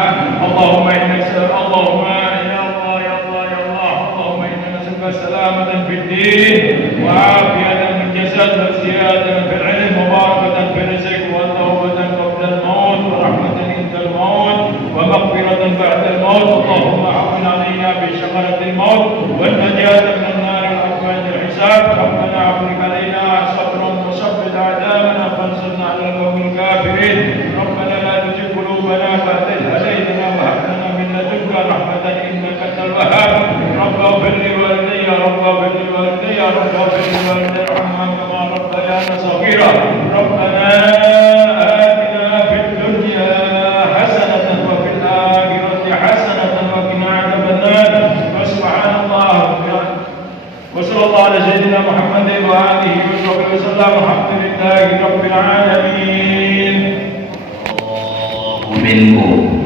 اللهم إنك اللهم يا الله يا الله يا الله اللهم إنا نسألك سلامة في الدين وعافية في الجسد وزيادة في العلم وبركة في الرزق وتوبة قبل الموت ورحمة عند الموت ومغفرة بعد الموت اللهم عون علينا بشغلة الموت والنجاة من النار وأكوان الحساب ربنا أفرغ علينا صبرا وثبت أعدامنا فانصرنا على القوم الكافرين ربنا لا تزغ قلوبنا بعد إذ هديتنا وهب لنا من لدنك رحمة إنك أنت الوهاب رب اغفر لي والدي رب اغفر لي والدي رب اغفر لي والدي ارحمهم كما ربيانا صغيرا ربنا آتنا في الدنيا حسنة وفي الآخرة حسنة وقنا عذاب النار وسبحان الله وصلى الله على سيدنا محمد وآله وصحبه وسلم الحمد لله رب العالمين. منكم